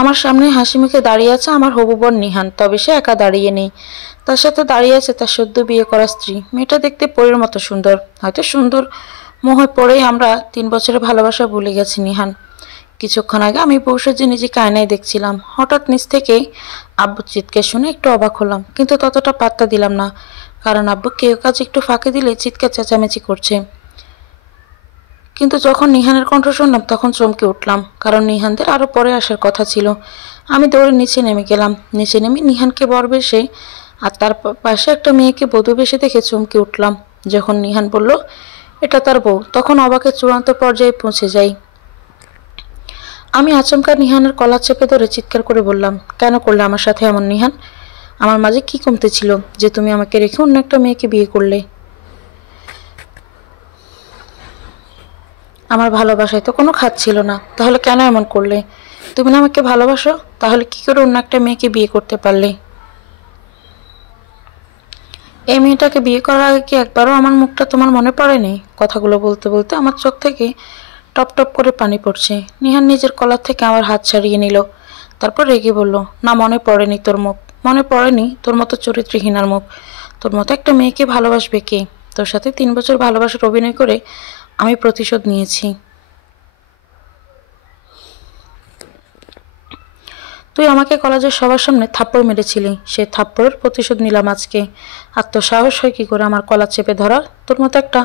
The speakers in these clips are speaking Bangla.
আমার সামনে হাসি মুখে দাঁড়িয়ে আছে আমার হবু বোন নিহান, তবে সে একা দাঁড়িয়ে নেই। তার সাথে দাঁড়িয়ে আছে তার সদ্য বিয়ে করা স্ত্রী। মেয়েটা দেখতে পরীর মতো সুন্দর, হয়তো সুন্দর মোহে পড়েই আমরা 3 বছরের ভালোবাসা ভুলে গেছি নিহান। কিছুক্ষণ আগে আমি বসে যে নিজেকে আয়নায় দেখছিলাম, হঠাৎ নিচ থেকে আব্বুর চিৎকার শুনে একটু অবাক হলাম, কিন্তু ততটা পাত্তা দিলাম না, কারণ আব্বু কেউ কাজ একটু ফাঁকে দিলে চিৎকার চেঁচামেচি করছে। কিন্তু যখন নিহানের কণ্ঠ শুনলাম তখন চমকে উঠলাম, কারণ নিহানদের আরো পরে আসার কথা ছিল। আমি দৌড়ে নিচে নেমে গেলাম। নিচে নেমে নিহানকে বর বেশে আর তার পাশে একটা মেয়েকে বধূ বেশে দেখে চমকে উঠলাম। যখন নিহান বলল এটা তার বউ, তখন অবাকের চূড়ান্ত পর্যায়ে পৌঁছে যাই। আমি আচমকা নিহানের কলার চেপে ধরে চিৎকার করে বললাম, কেন করলে আমার সাথে এমন নিহান? আমার মাঝে কি কমতে ছিল যে তুমি আমাকে রেখে অন্য একটা মেয়েকে বিয়ে করলে? আমার ভালোবাসায় তো কোনো খাত ছিল না, তাহলে কেন এমন করলে? তুমি না আমাকে ভালোবাসো, তাহলে কি করে অন্য একটা মেয়েকে বিয়ে করতে পারলে? এই মেয়েটাকে বিয়ে করার আগে কি একবারও আমার মুখটা তোমার মনে পড়েনি? কথাগুলো বলতে বলতে আমার চোখ থেকে টপ টপ করে পানি পড়ছে। নিহান নিজের কলার থেকে আমার হাত ছাড়িয়ে নিল, তারপর রেগে বলল, না মনে পড়েনি তোর মুখ, মনে পড়েনি তোর মতো চরিত্রহীনার মুখ। তোর মতো একটা মেয়েকে ভালোবাসবে কে? তোর সাথে 3 বছর ভালোবাসার অভিনয় করে আমি প্রতিশোধ নিয়েছি। তুই আমাকে কলেজের সবার সামনে থাপ্পড় মেরেছিলি, সে থাপ্পড়ের প্রতিশোধ নিলাম আজকে। আর তোর সাহস হয় কি করে আমার কলার চেপে ধরার? তোর মতো একটা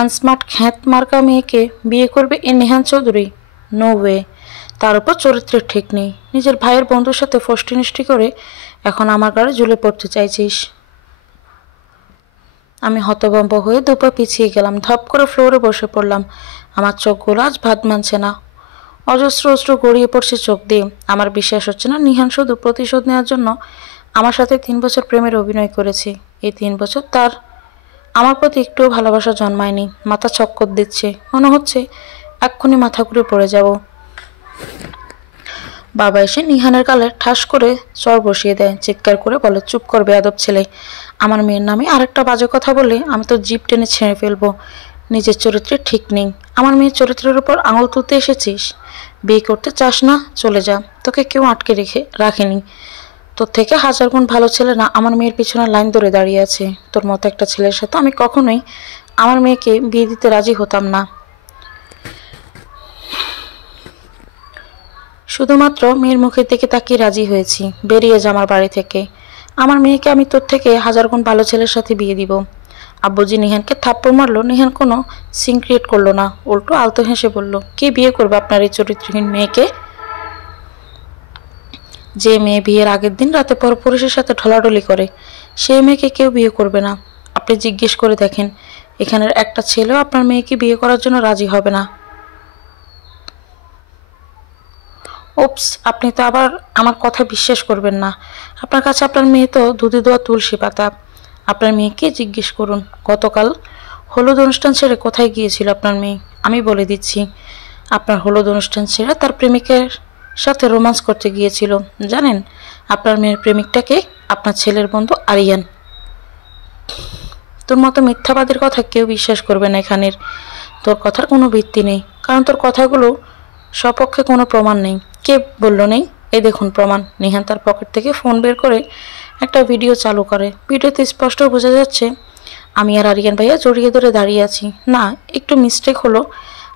আনস্মার্ট খ্যাত মার্কা মেয়েকে বিয়ে করবে এ নেহান চৌধুরী? No way. তার উপর চরিত্রের ঠিক নেই। নিজের ভাইয়ের বন্ধুর সাথে ফষ্টিনষ্টি করে এখন আমার গাড়ি ঝুলে পড়তে চাইছিস? আমি হতভম্ব হয়ে দুপা পিছিয়ে গেলাম, ধপ করে ফ্লোরে বসে পড়লাম। আমার চোখগুলো আজ ভাত মানছে না, অজস্র অস্ত্র গড়িয়ে পড়ছে চোখ দিয়ে। আমার বিশ্বাস হচ্ছে না নিহান শুধু প্রতিশোধ নেওয়ার জন্য আমার সাথে 3 বছর প্রেমের অভিনয় করেছে। এই 3 বছর তার আমার প্রতি একটুও ভালোবাসা জন্মায়নি। মাথা চক্কর দিচ্ছে, মনে হচ্ছে এক্ষুনি মাথা ঘুরে পড়ে যাব। বাবা এসে নিহানের গালে ঠাস করে চর বসিয়ে দেয়, চিৎকার করে বলে, চুপ কর বেয়াদব ছেলে। আমার মেয়ের নামে আরেকটা বাজে কথা বললে আমি তো জিভ টেনে ছেড়ে ফেলবো। নিজের চরিত্রে ঠিক নেই, আমার মেয়ের চরিত্রের উপর আঙুল তুলতে এসেছিস? বিয়ে করতে চাস না, চলে যা, তোকে কেউ আটকে রাখেনি। তোর থেকে 1000 গুণ ভালো ছেলে না আমার মেয়ের পিছনে লাইন ধরে দাঁড়িয়ে আছে। তোর মতো একটা ছেলের সাথে আমি কখনোই আমার মেয়েকে বিয়ে দিতে রাজি হতাম না। শুধুমাত্র মেয়ের মুখের দিকে তাকিয়ে রাজি হয়েছি। বেরিয়ে যা আমার বাড়ি থেকে। আমার মেয়েকে আমি তোর থেকে 1000 গুণ ভালো ছেলের সাথে বিয়ে দিব। আব্বুজি নিহানকে থাপ্পড় মারলো। নিহান কোনো সিন ক্রিয়েট করলো না, উল্টো আলতো হেসে বলল, কে বিয়ে করবে আপনার এই চরিত্রহীন মেয়েকে? যে মেয়ে বিয়ের আগের দিন রাতে পরপুরুষের সাথে ঢলাঢলি করে, সেই মেয়েকে কেউ বিয়ে করবে না। আপনি জিজ্ঞেস করে দেখেন, এখানের একটা ছেলেও আপনার মেয়েকে বিয়ে করার জন্য রাজি হবে না। ওপস, আপনি তো আবার আমার কথা বিশ্বাস করবেন না। আপনার কাছে আপনার মেয়ে তো দুধে দেওয়া তুলসী পাতা। আপনার মেয়েকে জিজ্ঞেস করুন, গতকাল হলুদ অনুষ্ঠান ছেড়ে কোথায় গিয়েছিল আপনার মেয়ে? আমি বলে দিচ্ছি, আপনার হলুদ অনুষ্ঠান ছেড়ে তার প্রেমিকের সাথে রোমান্স করতে গিয়েছিল। জানেন আপনার মেয়ের প্রেমিকটাকে? আপনার ছেলের বন্ধু আরিয়ান। তোর মতো মিথ্যাবাদের কথা কেউ বিশ্বাস করবে না এখানের। তোর কথার কোনো ভিত্তি নেই, কারণ তোর কথাগুলো সপক্ষে কোনো প্রমাণ নেই। কে বলল নেই? এই দেখুন প্রমাণ। নিহান তার পকেট থেকে ফোন বের করে একটা ভিডিও চালু করে। ভিডিওতে স্পষ্ট বোঝা যাচ্ছে আমি আর আরিয়ান ভাইয়া জড়িয়ে ধরে দাঁড়িয়ে আছি। না, একটু মিস্টেক হলো,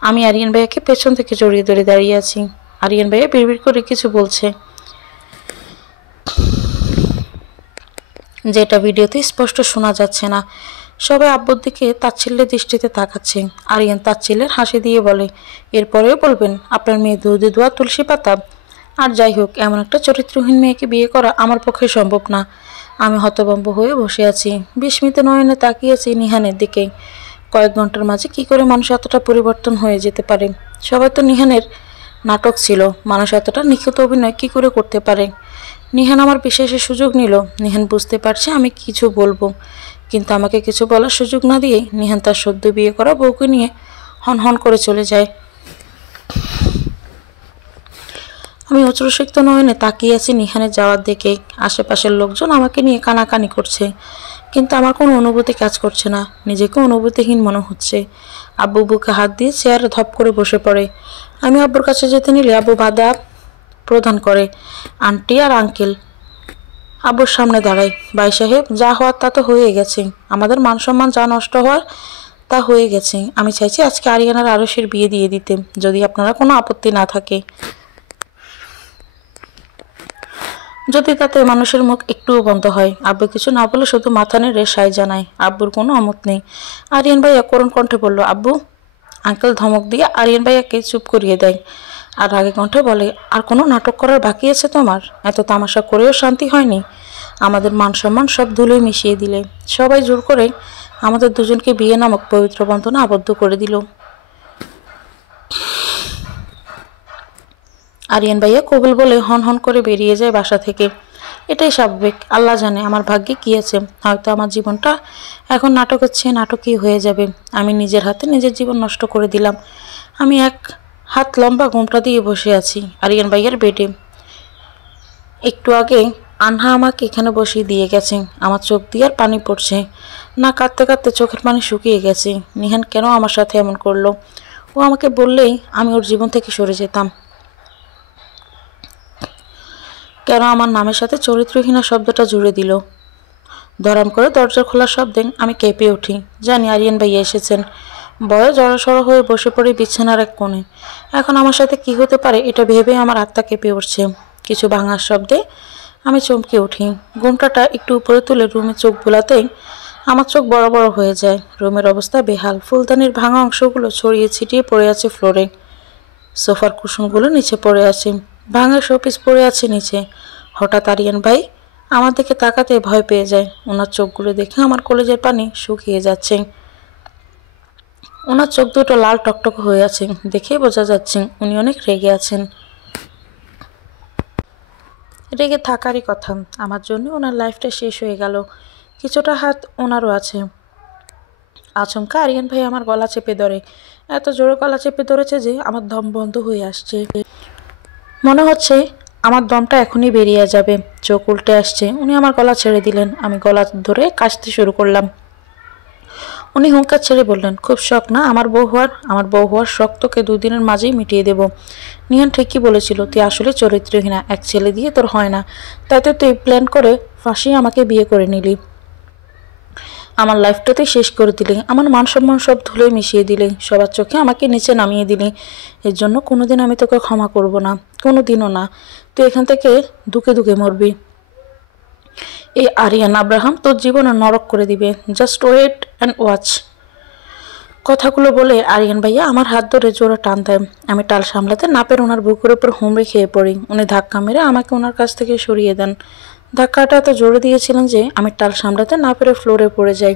আমি আরিয়ান ভাইয়াকে পেছন থেকে জড়িয়ে ধরে দাঁড়িয়ে আছি। আরিয়ান ভাইয়া বিড়বিড় করে কিছু বলছে, যেটা ভিডিওতে স্পষ্ট শোনা যাচ্ছে না। সবাই আব্বুর দিকে তাচ্ছিল্যের দৃষ্টিতে তাকাচ্ছে। আরিয়ান তাচ্ছিল্যের হাসি দিয়ে বলে, এরপরেও বলবেন আপনার মেয়ে দুধে দোয়া তুলসী পাতা? আর যাই হোক, এমন একটা চরিত্রহীন মেয়েকে বিয়ে করা আমার পক্ষে সম্ভব না। আমি হতভম্ব হয়ে বসে আছি, বিস্মিত নয়নে তাকিয়েছি নিহানের দিকে। কয়েক ঘন্টার মাঝে কি করে মানুষ এতটা পরিবর্তন হয়ে যেতে পারে? সবাই তো নিহানের নাটক ছিল, মানুষ এতটা নিখুঁত অভিনয় কি করে করতে পারে? নিহান আমার বিশ্বাসের সুযোগ নিল। নিহান বুঝতে পারছে আমি কিছু বলবো, কিন্তু আমাকে কিছু বলার সুযোগ না দিয়ে নিহান তার সদ্য বিয়ে করা বউকে নিয়ে হনহন করে চলে যায়। আমি অশ্রুসিক্ত নয়নে তাকিয়ে আছি নিহানের যাওয়ার দিকে। আশেপাশের লোকজন আমাকে নিয়ে কানাকানি করছে, কিন্তু আমার কোনো অনুভূতি কাজ করছে না। নিজেকে অনুভূতিহীন মনে হচ্ছে। আব্বু বুকে হাত দিয়ে চেয়ারে ধপ করে বসে পড়ে। আমি আব্বুর কাছে যেতে নিলে আব্বু বাধা প্রদান করে। আন্টি আর আঙ্কেল আব্বুর সামনে দাঁড়ায়। ভাই সাহেব, যা হওয়ার তা তো হয়ে গেছে। আমাদের মান সম্মান যা নষ্ট হওয়ার তা হয়ে গেছে। আমি চাইছি আজকে আরিয়ান আর আরশের বিয়ে দিয়ে দিতে, যদি আপনারা কোনো আপত্তি না থাকে। যদি তাতে মানুষের মুখ একটুও বন্ধ হয়। আব্বু কিছু না বলে শুধু মাথা নেড়ে সায় জানায়। আব্বুর কোনো অমত নেই। আরিয়ান ভাইয়া করুণ কণ্ঠে বলল, আব্বু। আঙ্কেল ধমক দিয়ে আরিয়ান ভাইয়াকে চুপ করিয়ে দেয় আর রাগে কণ্ঠে বলে, আর কোনো নাটক করার বাকি আছে তোমার? এত তামাশা করেও শান্তি হয়নি? আমাদের মান সম্মান সব ধুলোয় মিশিয়ে দিলে। সবাই জোর করে আমাদের দুজনকে বিয়ে নামক পবিত্র বন্ধনে আবদ্ধ করে দিল। আরিয়ান ভাইয়া কবুল বলে হন হন করে বেরিয়ে যায় বাসা থেকে। এটাই স্বাভাবিক। আল্লাহ জানে আমার ভাগ্যে কী আছে। হয়তো আমার জীবনটা এখন নাটকের চেয়ে নাটকই হয়ে যাবে। আমি নিজের হাতে নিজের জীবন নষ্ট করে দিলাম। আমি এক হাত লম্বা ঘোমটা দিয়ে বসে আছি আরিয়ান ভাইয়ার বেডে। একটু আগে আনহা আমাকে এখানে বসিয়ে দিয়ে গেছে। আমার চোখ দিয়ে আর পানি পড়ছে না। কাঁদতে কাঁদতে চোখের পানি শুকিয়ে গেছে। নিহান কেন আমার সাথে এমন করলো? ও আমাকে বললেই আমি ওর জীবন থেকে সরে যেতাম। কেন আমার নামের সাথে চরিত্রহীনা শব্দটা জুড়ে দিল? ধরাম করে দরজা খোলার শব্দে আমি কেঁপে উঠি। জানি আরিয়ান ভাইয়া এসেছেন। ভয়ে জড়সড় হয়ে বসে পড়ি বিছানার এক কোণে। এখন আমার সাথে কি হতে পারে এটা ভেবে আমার আত্মা কেঁপে উঠছে। কিছু ভাঙার শব্দে আমি চমকে উঠি। ঘোমটাটা একটু উপরে তুলে রুমে চোখ বোলাতেই আমার চোখ বড় বড় হয়ে যায়। রুমের অবস্থা বেহাল। ফুলদানির ভাঙা অংশগুলো ছড়িয়ে ছিটিয়ে পড়ে আছে ফ্লোরে। সোফার কুশনগুলো নিচে পড়ে আছে। ভাঙা শোপিস পড়ে আছে নিচে। হঠাৎ আরিয়ান ভাই আমার দিকে তাকাতে ভয় পেয়ে যায়। ওনার চোখগুলো দেখে আমার কলেজের পানি শুকিয়ে যাচ্ছে। ওনার চোখ দুটো লাল টকটক হয়ে আছে। দেখেই বোঝা যাচ্ছে উনি অনেক রেগে আছেন। রেগে থাকারই কথা। আমার জন্য ওনার লাইফটা শেষ হয়ে গেল। কিছুটা হাত ওনারও আছে। আচমকা আরিয়ান ভাই আমার গলা চেপে ধরে। এত জোরে গলা চেপে ধরেছে যে আমার দম বন্ধ হয়ে আসছে। মনে হচ্ছে আমার দমটা এখনই বেরিয়ে যাবে। চোখ উল্টে আসছে। উনি আমার গলা ছেড়ে দিলেন। আমি গলা ধরে কাশতে শুরু করলাম। উনি হুঙ্কার ছেড়ে বললেন, খুব শখ না আমার বউ হওয়ার? আমার বউ হওয়ার শখ তোকে 2 দিনের মাঝেই মিটিয়ে দেব। নিহান ঠিকই বলেছিল, তুই আসলে চরিত্রহীনা। এক ছেলে দিয়ে তোর হয় না। তাতে তুই প্ল্যান করে ফাঁসি আমাকে বিয়ে করে নিলি। আমার লাইফটাতে শেষ করে দিলি। আমার মান সম্মান সব ধুলোয় মিশিয়ে দিলি। সবার চোখে আমাকে নিচে নামিয়ে দিলি। এর জন্য কোনোদিন আমি তোকে ক্ষমা করব না। কোনোদিনও না। তুই এখান থেকে দুকে দুকে মরবি। এই আরিয়ান আব্রাহাম তোর জীবনে নরক করে দিবে। Just wait and watch. কথাগুলো বলে আরিয়ান ভাইয়া আমার হাত ধরে জোরে টান দেয়। আমি টাল সামলাতে না পেরে ওনার বুকের উপর হুমড়ে খেয়ে পড়ি। উনি ধাক্কা মেরে আমাকে ওনার কাছ থেকে সরিয়ে দেন। ধাক্কাটা এত জোরে দিয়েছিলেন যে আমি টাল সামলাতে না পেরে ফ্লোরে পড়ে যাই।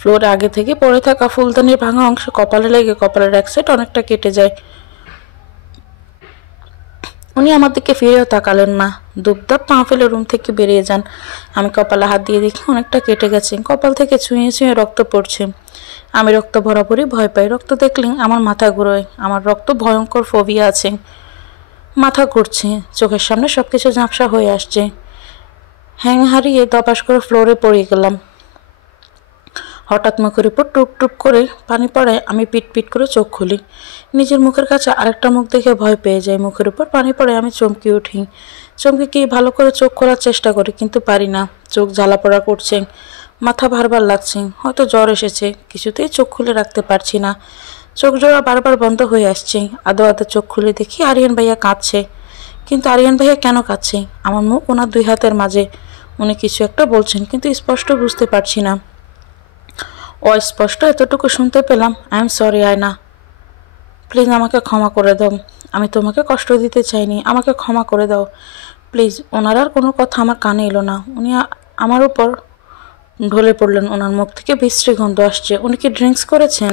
ফ্লোরে আগে থেকে পড়ে থাকা ফুলদানির ভাঙা অংশ কপালে লেগে কপালের এক সাইড অনেকটা কেটে যায়। উনি আমার দিকে ফিরেও তাকালেন না। দুপদাপ পা ফেলে রুম থেকে বেরিয়ে যান। আমি কপালে হাত দিয়ে দেখি অনেকটা কেটে গেছে। কপাল থেকে ছুঁয়ে ছুঁয়ে রক্ত পড়ছে। আমি রক্ত বরাবরই ভয় পাই। রক্ত দেখলে আমার মাথা ঘুরোয়। আমার রক্ত ভয়ঙ্কর ফোবিয়া আছে। মাথা ঘুরছে। চোখের সামনে সবকিছু ঝাপসা হয়ে আসছে। হ্যাং হারিয়ে দপাস করে ফ্লোরে পড়ে গেলাম। হঠাৎ মুখের উপর টুপ টুপ করে পানি পড়ায় আমি পিট পিট করে চোখ খুলি। নিজের মুখের কাছে আরেকটা মুখ দেখে ভয় পেয়ে যাই। মুখের উপর পানি পড়ে আমি চমকে উঠি। চমকে গিয়ে ভালো করে চোখ খোলার চেষ্টা করি, কিন্তু পারি না। চোখ জ্বালা পোড়া করছে। মাথা ভারবার লাগছে। হয়তো জ্বর এসেছে। কিছুতেই চোখ খুলে রাখতে পারছি না। চোখ জোড়া বারবার বন্ধ হয়ে আসছে। আদো আদো চোখ খুলে দেখি আরিয়ান ভাইয়া কাঁদছে। কিন্তু আরিয়ান ভাইয়া কেন কাঁদছে? আমার মুখ ওনার 2 হাতের মাঝে। উনি কিছু একটা বলছেন, কিন্তু স্পষ্ট বুঝতে পারছি না। অস্পষ্ট এতটুকু শুনতে পেলাম, আই এম সরি আয়না। প্লিজ আমাকে ক্ষমা করে দাও। আমি তোমাকে কষ্ট দিতে চাইনি। আমাকে ক্ষমা করে দাও প্লিজ। ওনার আর কোনো কথা আমার কানে এলো না। উনি আমার উপর ঢলে পড়লেন। ওনার মুখ থেকে বিশ্রী গন্ধ আসছে। উনি কি ড্রিঙ্কস করেছেন?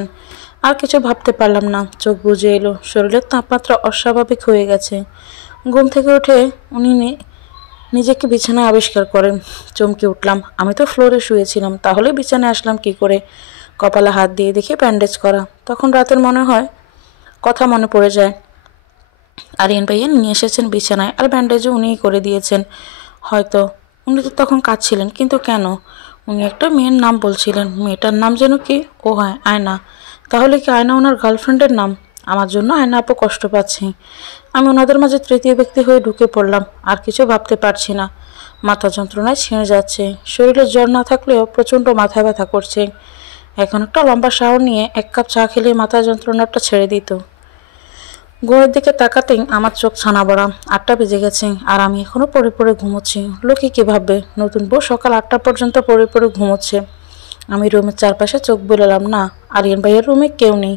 আর কিছু ভাবতে পারলাম না। চোখ বুজে এলো। শরীরের তাপমাত্রা অস্বাভাবিক হয়ে গেছে। ঘুম থেকে উঠে উনি নিজেকে বিছানায় আবিষ্কার করেন। চমকে উঠলাম। আমি তো ফ্লোরে শুয়েছিলাম, তাহলে বিছানায় আসলাম কি করে? কপালে হাত দিয়ে দেখি ব্যান্ডেজ করা। তখন রাতের কথা মনে পড়ে যায়। আরিয়ান ভাইয়া নিয়ে এসেছেন বিছানায়, আর ব্যান্ডেজও উনিই করে দিয়েছেন। হয়তো উনি তো তখন কাঁদছিলেন, কিন্তু কেন? উনি একটা মেয়ের নাম বলছিলেন। মেয়েটার নাম যেন কি? ও হ্যাঁ, আয়না। তাহলে কি আয়না ওনার গার্লফ্রেন্ডের নাম? আমার জন্য আয়না আপু কষ্ট পাচ্ছে। আমি ওনাদের মাঝে তৃতীয় ব্যক্তি হয়ে ঢুকে পড়লাম। আর কিছু ভাবতে পারছি না। মাথা যন্ত্রণায় ছিঁড়ে যাচ্ছে। শরীরে জ্বর না থাকলেও প্রচণ্ড মাথা ব্যথা করছে। এখন একটা লম্বা শাওয়ার নিয়ে 1 কাপ চা খেলে মাথা যন্ত্রণাটা ছেড়ে দিত। ঘড়ির দিকে তাকাতেই আমার চোখ ছানা বড়া। 8টা বেজে গেছে আর আমি এখনো পড়ে পড়ে ঘুমোচ্ছি। লোকে কি ভাববে নতুন বউ সকাল 8টা পর্যন্ত পড়ে পড়ে ঘুমোচ্ছে। আমি রুমের চারপাশে চোখ বুলালাম। না, আরিয়ান ভাইয়ের রুমে কেউ নেই।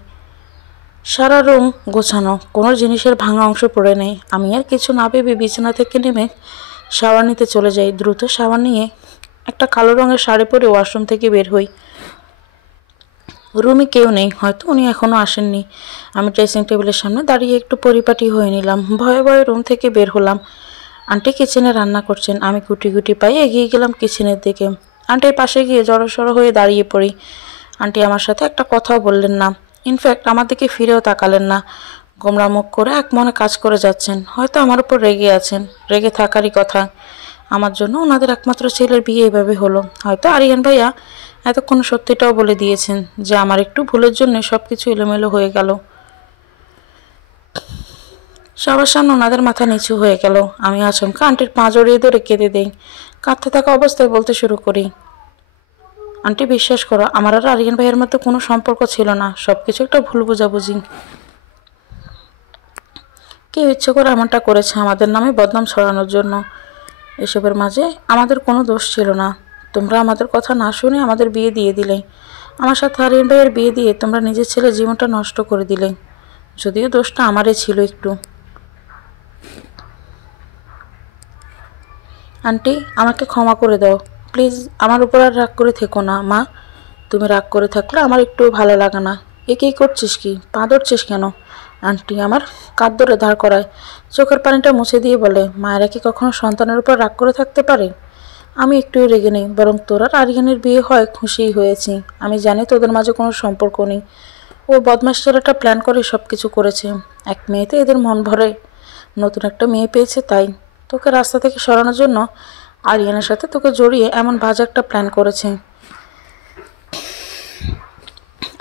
সারা রুম গোছানো, কোনো জিনিসের ভাঙা অংশ পড়ে নেই। আমি আর কিছু না ভেবে বিছানা থেকে নেমে শাওয়ার নিতে চলে যাই। দ্রুত শাওয়ার নিয়ে একটা কালো রঙের শাড়ি পরে ওয়াশরুম থেকে বের হই। রুমে কেউ নেই, হয়তো উনি এখনও আসেননি। আমি ড্রেসিং টেবিলের সামনে দাঁড়িয়ে একটু পরিপাটি হয়ে নিলাম। ভয়ে ভয়ে রুম থেকে বের হলাম। আন্টি কিচেনে রান্না করছেন। আমি গুটি গুটি পায়ে এগিয়ে গেলাম কিচেনের দিকে। আন্টির পাশে গিয়ে জড়সড় হয়ে দাঁড়িয়ে পড়ি। আন্টি আমার সাথে একটা কথাও বললেন না। ইনফ্যাক্ট আমার দিকে ফিরেও তাকালেন না। গোমরা মুখ করে এক মনে কাজ করে যাচ্ছেন। হয়তো আমার উপর রেগে আছেন। রেগে থাকারই কথা। আমার জন্য ওনাদের একমাত্র ছেলের বিয়ে এভাবে হলো। হয়তো আরিয়ান ভাইয়া এতক্ষণ সত্যিটাও বলে দিয়েছেন যে আমার একটু ভুলের জন্য সব কিছু এলোমেলো হয়ে গেল। সবার সামনে ওনাদের মাথা নিচু হয়ে গেল। আমি আচমকা আন্টির পা জড়িয়ে ধরে কেঁদে দেই। কাঁদতে থাকা অবস্থায় বলতে শুরু করি, আন্টি বিশ্বাস করো, আমার আর আরিয়ান ভাইয়ের মধ্যে কোনো সম্পর্ক ছিল না। সব কিছু একটা ভুল বোঝাবুঝি। কেউ ইচ্ছে করে এমনটা করেছে আমাদের নামে বদনাম ছড়ানোর জন্য। এসবের মাঝে আমাদের কোনো দোষ ছিল না। তোমরা আমাদের কথা না শুনে আমাদের বিয়ে দিয়ে দিলে। আমার সাথে আরিয়ান ভাইয়ের বিয়ে দিয়ে তোমরা নিজের ছেলের জীবনটা নষ্ট করে দিলে। যদিও দোষটা আমারই ছিল একটু। আন্টি আমাকে ক্ষমা করে দাও প্লিজ। আমার উপর আর রাগ করে থেকো না মা। তুমি রাগ করে থাকলে আমার একটুও ভালো লাগে না। একেই করছিস কি? পা ধরছিস কেন? আন্টি আমার কাঁধ ধরে দাঁড় করায়। চোখের পানিটা মুছে দিয়ে বলে, মায়েরা কি কখনো সন্তানের উপর রাগ করে থাকতে পারে? আমি একটুও রেগে নেই, বরং তোর আর আরিয়ানের বিয়ে হয় খুশিই হয়েছি। আমি জানি তোদের মাঝে কোনো সম্পর্ক নেই। ও বদমাস ছেলেটা প্ল্যান করে সব কিছু করেছে। এক মেয়েতে এদের মন ভরে। নতুন একটা মেয়ে পেয়েছে তাই। তোকে রাস্তা থেকে সরানোর জন্য আরিয়ানের সাথে তোকে জড়িয়ে এমন বাজে একটা প্ল্যান করেছে।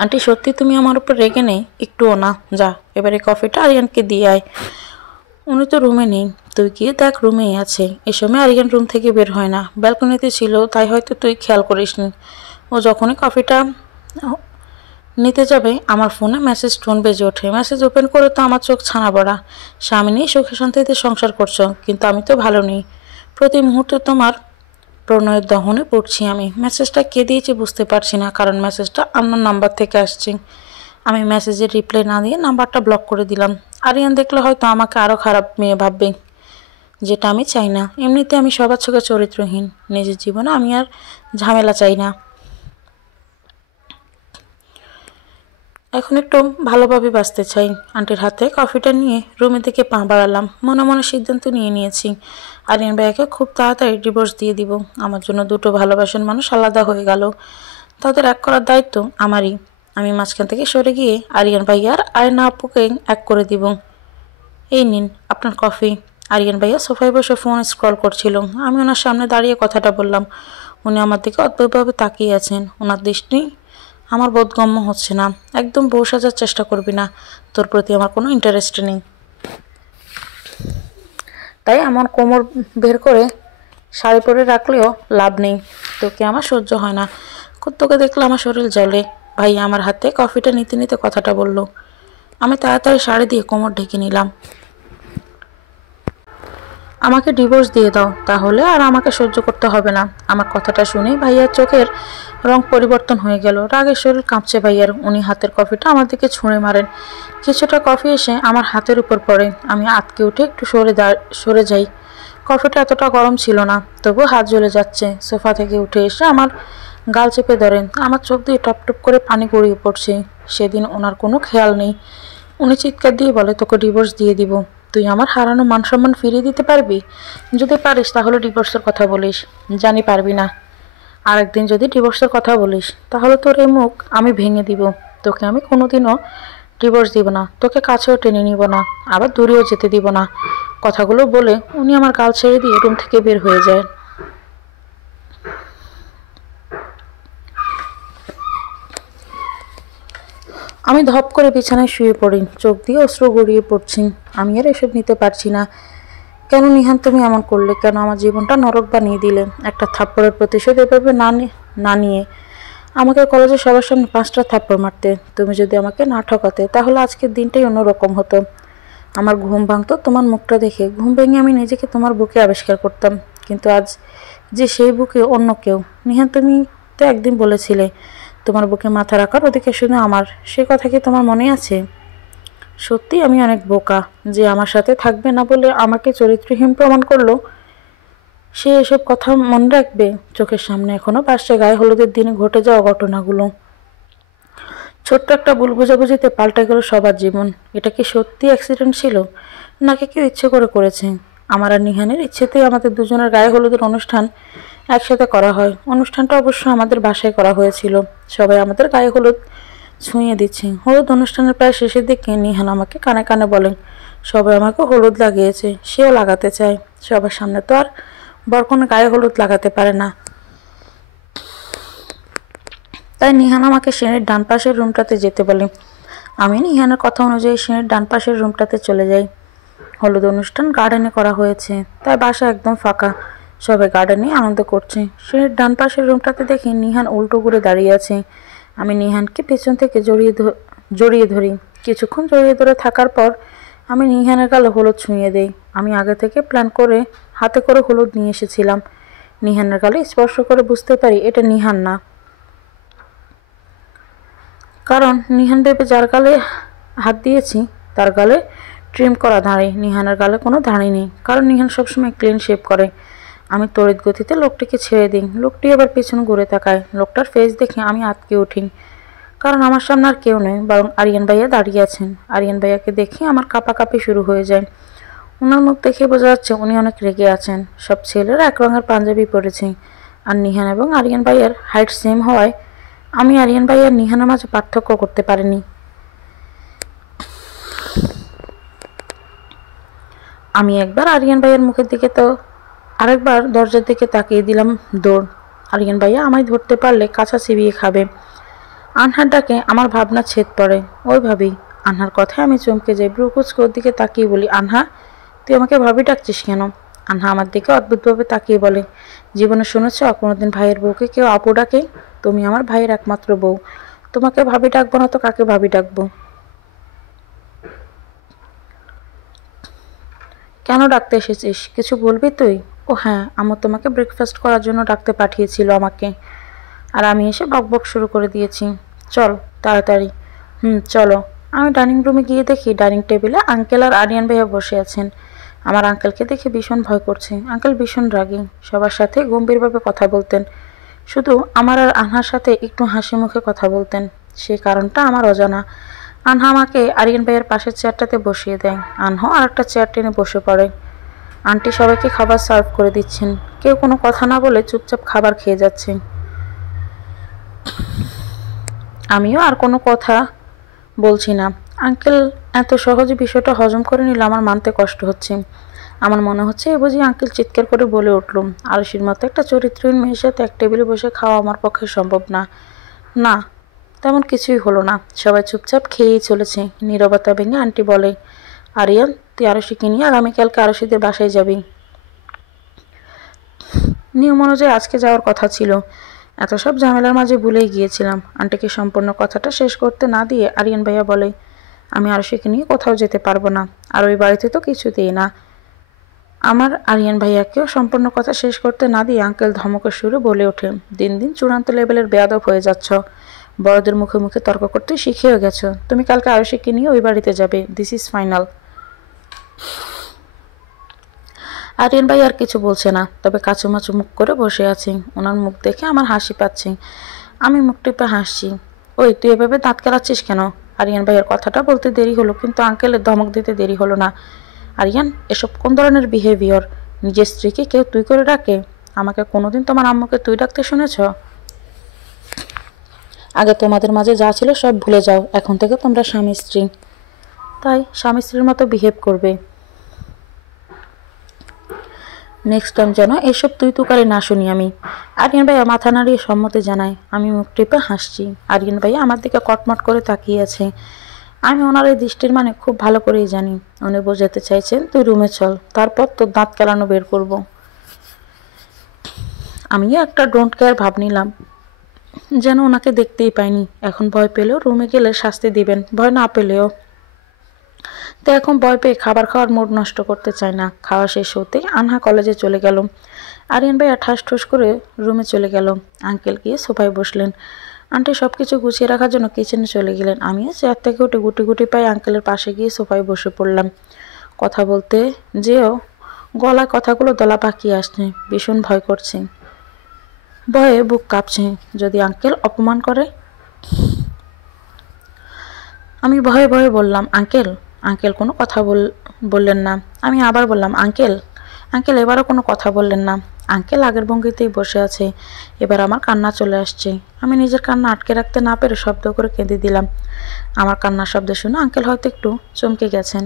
আন্টি সত্যি তুমি আমার উপর রেগে নেই? একটুও না। যা এবারে কফিটা আরিয়ানকে দিয়ে আয়। উনি তো রুমে নেই। তুই গিয়ে দেখ রুমেই আছে। এ সময় আরিয়ান রুম থেকে বের হয় না। ব্যালকনিতে ছিল, তাই হয়তো তুই খেয়াল করিসনি। ও যখনই কফিটা নিতে যাবে আমার ফোনে মেসেজ টোন বেজে ওঠে। মেসেজ ওপেন করে তো আমার চোখ ছানা বড়া। স্বামী নিয়ে সুখে শান্তিতে সংসার করছো, কিন্তু আমি তো ভালো নেই। প্রতি মুহূর্তে তোমার প্রণয়ের দহনে পড়ছি আমি। মেসেজটা কে দিয়েছে বুঝতে পারছি না, কারণ মেসেজটা আননোন নাম্বার থেকে আসছে। আমি মেসেজের রিপ্লাই না দিয়ে নাম্বারটা ব্লক করে দিলাম। আরিয়ান দেখলে হয়তো আমাকে আরও খারাপ মেয়ে ভাববে, যেটা আমি চাই না। এমনিতে আমি সবার চোখে চরিত্রহীন। নিজের জীবনে আমি আর ঝামেলা চাই না। এখন একটু ভালোভাবে বাঁচতে চাই। আন্টির হাতে কফিটা নিয়ে রুমে থেকে পা বাড়ালাম। মনে মনে সিদ্ধান্ত নিয়েছি আরিয়ান ভাইয়াকে খুব তাড়াতাড়ি ডিভোর্স দিয়ে দিব। আমার জন্য দুটো ভালোবাসার মানুষ আলাদা হয়ে গেল। তাদের এক করার দায়িত্ব আমারই। আমি মাঝখান থেকে সরে গিয়ে আরিয়ান ভাইয়ার আয়না আপুকে এক করে দিব। এই নিন আপনার কফি। আরিয়ান ভাইয়া সোফায় বসে ফোন স্ক্রল করছিল। আমি ওনার সামনে দাঁড়িয়ে কথাটা বললাম। উনি আমার দিকে অদ্ভুতভাবে তাকিয়ে আছেন। ওনার দৃষ্টি আমার বোধগম্য হচ্ছে না। একদম বউ সাজার চেষ্টা করবি না, তোর প্রতি আমার কোনো ইন্টারেস্ট নেই। তাই আমার কোমর বের করে শাড়ি পরে রাখলেও লাভ নেই। তোকে আমার সহ্য হয় না। তোকে দেখলে আমার শরীর জ্বলে। ভাইয়া আমার হাতে কফিটা নিতে নিতে কথাটা বলল। আমি তাড়াতাড়ি শাড়ি দিয়ে কোমর ঢেকে নিলাম। আমাকে ডিভোর্স দিয়ে দাও, তাহলে আর আমাকে সহ্য করতে হবে না। আমার কথাটা শুনেই ভাইয়ার চোখের রং পরিবর্তন হয়ে গেল। রাগে শরীর কাঁপছে ভাইয়ার। উনি হাতের কফিটা আমার দিকে ছুঁড়ে মারেন। কিছুটা কফি এসে আমার হাতের উপর পড়ে। আমি আতকে উঠে একটু সরে যাই। কফিটা এতটা গরম ছিল না, তবু হাত জ্বলে যাচ্ছে। সোফা থেকে উঠে এসে আমার গাল চেপে ধরেন। আমার চোখ দিয়ে টপ টপ করে পানি গড়িয়ে পড়ছে। সেদিন ওনার কোনো খেয়াল নেই। উনি চিৎকার দিয়ে বলে, তোকে ডিভোর্স দিয়ে দিব। তুই আমার হারানো মান সম্মান ফিরিয়ে দিতে পারবি? যদি পারিস তাহলে ডিভোর্সের কথা বলিস। জানি পারবি না। আরেকদিন যদি ডিভোর্সের কথা বলিস তাহলে তোর এই মুখ আমি ভেঙে দিব। তোকে আমি কোনোদিনও ডিভোর্স দিব না। তোকে কাছেও টেনে নিব না, আবার দূরেও যেতে দিব না। কথাগুলো বলে উনি আমার গাল ছেড়ে দিয়ে রুম থেকে বের হয়ে যায়। আমি ধপ করে বিছানায় শুয়ে পড়ি, চোখ দিয়ে অশ্রু গড়িয়ে পড়ছি। আমি আর এসব নিতে পারছি না। কেন নিহান তুমি এমন করলে? কেন আমার জীবনটা নরক বানিয়ে দিলে? একটা থাপ্পড়ের প্রতিশোধ এভাবে না নিয়ে আমাকে কলেজে সবার সামনে 5টা থাপ্পড় মারতে। তুমি যদি আমাকে না ঠকাতে তাহলে আজকের দিনটাই অন্যরকম হতো। আমার ঘুম ভাঙতো তোমার মুখটা দেখে। ঘুম ভেঙে আমি নিজেকে তোমার বুকে আবিষ্কার করতাম, কিন্তু আজ যে সেই বুকে অন্য কেউ। নিহান তুমি তো একদিন বলেছিলে তোমার বুকে মাথা রাখার অধিকার শুধু আমার। সে কথা কি তোমার মনে আছে? সত্যি আমি অনেক বোকা যে আমার সাথে থাকবে না বলে আমাকে চরিত্রহীন প্রমাণ করলো। সে এসব কথা মনে রাখবে? চোখের সামনে এখনো ভাসছে গায়ে হলুদের দিনে ঘটে যাওয়া ঘটনাগুলো। ছোট্ট একটা ভুল বোঝাবুঝিতে পাল্টে গেল সবার জীবন। এটা কি সত্যি অ্যাক্সিডেন্ট ছিল, নাকি কেউ ইচ্ছে করে করেছে? আমার আর নিহানের ইচ্ছেতেই আমাদের দুজনের গায়ে হলুদের অনুষ্ঠান একসাথে করা হয়। অনুষ্ঠানটা অবশ্য আমাদের বাসায় করা হয়েছিল। সবাই আমাদের গায়ে হলুদ ছুঁয়ে দিচ্ছে। হলুদ অনুষ্ঠানের প্রায় শেষের দিকে নিহান আমাকে কানে কানে বলেন, সবাই আমাকে হলুদ লাগিয়েছে, সেও লাগাতে চায়। সবার সামনে তো আর বর কোনো গায়ে হলুদ লাগাতে পারে না। তাই নিহান আমাকে সেনের ডান পাশের রুমটাতে যেতে বলে। আমি নিহানের কথা অনুযায়ী সেনের ডান পাশের রুমটাতে চলে যাই। হলুদ অনুষ্ঠান গার্ডেনে করা হয়েছে, তাই বাসা একদম ফাঁকা। সবাই গার্ডেনে আনন্দ করছে। সেনের ডান পাশের রুমটাতে দেখি নিহান উল্টো করে দাঁড়িয়ে আছে। আমি নিহানকে পেছন থেকে জড়িয়ে ধরি। কিছুক্ষণ জড়িয়ে ধরে থাকার পর আমি নিহানের গালে হলুদ ছুঁয়ে দেই। আমি আগে থেকে প্ল্যান করে হাতে করে হলুদ নিয়ে এসেছিলাম। নিহানের গালে স্পর্শ করে বুঝতে পারি এটা নিহান না, কারণ নিহান ভেবে যার গালে হাত দিয়েছি তার গালে ট্রিম করা দাঁড়ি। নিহানের গালে কোনো দাঁড়ি নেই, কারণ নিহান সবসময় ক্লিন শেভ করে। আমি তড়িৎ গতিতে লোকটিকে ছেড়ে দিই। লোকটি এবার পেছনে ঘুরে তাকায়। লোকটার ফেস দেখে আমি আঁতকে উঠি, কারণ আমার সামনে আর কেউ নেই, বরং আরিয়ান ভাইয়া দাঁড়িয়ে আছেন। আরিয়ান ভাইয়াকে দেখে আমার কাঁপাকাঁপি শুরু হয়ে যায়। ওনার মুখ দেখে বোঝা যাচ্ছে উনি অনেক রেগে আছেন। সব ছেলেরা এক রঙের পাঞ্জাবি পরেছে, আর নিহান এবং আরিয়ান ভাইয়ার হাইট সেম হওয়ায় আমি আরিয়ান ভাই আর নিহানের মাঝে পার্থক্য করতে পারিনি। আমি একবার আরিয়ান ভাইয়ের মুখের দিকে তো আরেকবার দরজার দিকে তাকিয়ে দিলাম দৌড়। আরিয়ান ভাইয়া আমায় ধরতে পারলে কাঁচা চিবিয়ে খাবে। আনহার ডাকে আমার ভাবনা ছেদ পড়ে। ওই ভাবি। আনহার কথায় আমি চমকে যাই। ব্রুকুচকে ওর দিকে তাকিয়ে বলি, আনহা তুই আমাকে ভাবি ডাকছিস কেন? আনহা আমার দিকে অদ্ভুতভাবে তাকিয়ে বলে, জীবনে শুনেছ কোনোদিন ভাইয়ের বউকে কেউ আপু ডাকে? তুমি আমার ভাইয়ের একমাত্র বউ, তোমাকে ভাবি ডাকবো না তো কাকে ভাবি ডাকবো? কেন ডাকতে এসেছিস? কিছু বলবি তুই? ও হ্যাঁ, আমার তোমাকে ব্রেকফাস্ট করার জন্য ডাকতে পাঠিয়েছিল আমাকে, আর আমি এসে বকবক শুরু করে দিয়েছি। চল তাড়াতাড়ি। চলো। আমি ডাইনিং রুমে গিয়ে দেখি ডাইনিং টেবিলে আঙ্কেল আর আরিয়ান ভাইয়া বসে আছেন। আমার আঙ্কেলকে দেখে ভীষণ ভয় করছে। আঙ্কেল ভীষণ রাগী, সবার সাথে গম্ভীরভাবে কথা বলতেন, শুধু আমার আর আনহার সাথে একটু হাসি মুখে কথা বলতেন। সেই কারণটা আমার অজানা। আনহা আমাকে আরিয়ান ভাইয়ের পাশের চেয়ারটাতে বসিয়ে দেয়। আনহাও আর একটা চেয়ার টেনে বসে পড়ে। আন্টি সবাইকে খাবার সার্ভ করে দিচ্ছেন। কেউ কোনো কথা না বলে চুপচাপ খাবার খেয়ে যাচ্ছে। আমিও আর কোনো কথা বলছি না। আঙ্কেল এত সহজে বিষয়টা হজম করে নিলে আমার মানতে কষ্ট হচ্ছে। আমার মনে হচ্ছে এ বুঝি আঙ্কেল চিৎকার করে বলে উঠলুম, আরশির মতো একটা চরিত্রহীন মেয়ের সাথে এক টেবিলে বসে খাওয়া আমার পক্ষে সম্ভব না। না, তেমন কিছুই হলো না। সবাই চুপচাপ খেয়েই চলেছে। নীরবতা ভেঙে আন্টি বলে, আরিয়ান তুই আরশিকে নিয়ে আগামীকালকে আরশিদের বাসায় যাবি। নিয়ম অনুযায়ী আজকে যাওয়ার কথা ছিল, এত সব ঝামেলার মাঝে ভুলেই গিয়েছিলাম। আন্টিকে সম্পূর্ণ কথাটা শেষ করতে না দিয়ে আরিয়ান ভাইয়া বলে, আমি আরশিকে নিয়ে কোথাও যেতে পারবো না, আর ওই বাড়িতে তো কিছুতেই না। আমার আরিয়ান ভাইয়াকেও সম্পূর্ণ কথা শেষ করতে না দিয়ে আঙ্কেল ধমকের সুরে বলে ওঠে, দিন দিন চূড়ান্ত লেভেলের বেয়াদব হয়ে যাচ্ছ। বড়দের মুখে মুখে তর্ক করতে শিখেও গেছো। তুমি কালকে আরশিকে নিয়ে ওই বাড়িতে যাবে। This is final. আরিয়ান ভাই আর কিছু বলছে না, তবে কাচুমাচু মুখ করে বসে আছে। ওনার মুখ দেখে আমার হাসি পাচ্ছে। আমি মুখ টিপে হাসছি। ওই তুই এভাবে দাঁত কেলাচ্ছিস কেন? আরিয়ান ভাইয়ের কথাটা বলতে দেরি হলো, কিন্তু আঙ্কেলের ধমক দিতে দেরি হলো না। আরিয়ান, এসব কোন ধরনের বিহেভিয়ার? নিজের স্ত্রীকে কেউ তুই করে ডাকে? আমাকে কোনোদিন তোমার আম্মুকে তুই ডাকতে শুনেছ? আগে তোমাদের মাঝে যা ছিল সব ভুলে যাও। এখন থেকে তোমরা স্বামী স্ত্রী, তাই স্বামী স্ত্রীর মতো বিহেভ করবে। নেক্সট টাইম যেন এসব তুই তুকারি না শুনি আমি। আরিয়ান ভাইয়া মাথা নাড়িয়ে সম্মতি জানায়। আমি মুখ টিপে হাসছি। আরিয়ান ভাইয়া আমার দিকে কটমট করে তাকিয়ে আছে। আমি ওনার এই দৃষ্টির মানে খুব ভালো করেই জানি। উনি বোঝাতে চাইছেন তুই রুমে চল, তারপর তোর দাঁত কেলানো বের করব। আমিও একটা ডোন্ট কেয়ার ভাব নিলাম, যেন ওনাকে দেখতেই পাইনি। এখন ভয় পেলেও রুমে গেলে শাস্তি দিবেন, ভয় না পেলেও। তো এখন ভয় পেয়ে খাবার খাওয়ার মুড নষ্ট করতে চায় না। খাওয়া শেষ হতেই আনহা কলেজে চলে গেল। আরিয়ান ভাইয়া ঠাস ঠুস করে রুমে চলে গেল। আঙ্কেল গিয়ে সোফায় বসলেন। আন্টি সব কিছু গুছিয়ে রাখার জন্য কিচেনে চলে গেলেন। আমিও চেয়ার থেকে উঠে গুটি গুটি পায়ে আঙ্কেলের পাশে গিয়ে সোফায় বসে পড়লাম। কথা বলতে যেও গলায় কথাগুলো দলা পাকিয়ে আসছে। ভীষণ ভয় করছে, ভয়ে বুক কাঁপছে। যদি আঙ্কেল অপমান করে। আমি ভয়ে ভয়ে বললাম আঙ্কেল। আঙ্কেল কোনো কথা বললেন না। আমি আবার বললাম আঙ্কেল। আঙ্কেল এবারও কোনো কথা বললেন না। আঙ্কেল আগের ভঙ্গিতেই বসে আছে। এবার আমার কান্না চলে আসছে। আমি নিজের কান্না আটকে রাখতে না পেরে শব্দ করে কেঁদে দিলাম। আমার কান্নার শব্দ শুনে আঙ্কেল হয়তো একটু চমকে গেছেন।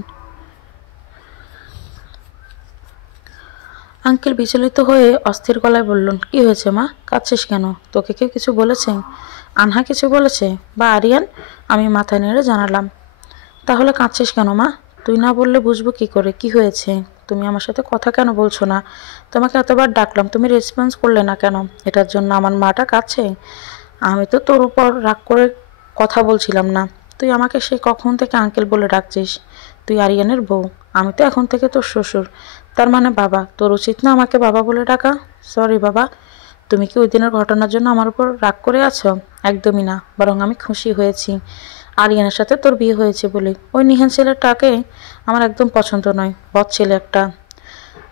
আঙ্কেল বিচলিত হয়ে অস্থির গলায় বললেন, কি হয়েছে মা, কাঁদছিস কেন? তোকে কেউ কিছু বলেছে? আনহা কিছু বলেছে বা আরিয়ান? আমি মাথা নেড়ে জানালাম। তাহলে কাঁদছিস কেন মা? তুই না বললে বুঝবো কি করে কি হয়েছে? তুমি আমার সাথে কথা কেন বলছো না? তোমাকে এতবার ডাকলাম, তুমি রেসপন্স করলে না কেন? এটার জন্য আমার মাটা কাঁদছে? আমি তো তোর উপর রাগ করে কথা বলছিলাম না। তুই আমাকে সেই কখন থেকে আঙ্কেল বলে ডাকছিস? তুই আরিয়ানের বউ, আমি তো এখন থেকে তোর শ্বশুর, তার মানে বাবা। তোর উচিত না আমাকে বাবা বলে ডাকা? সরি বাবা। তুমি কি ওই দিনের ঘটনার জন্য আমার উপর রাগ করে আছো? একদমই না, বরং আমি খুশি হয়েছি আরিয়ানের সাথে তোর বিয়ে হয়েছে বলে। ওই নিহান ছেলেটাকে আমার একদম পছন্দ নয়, বদ ছেলে একটা।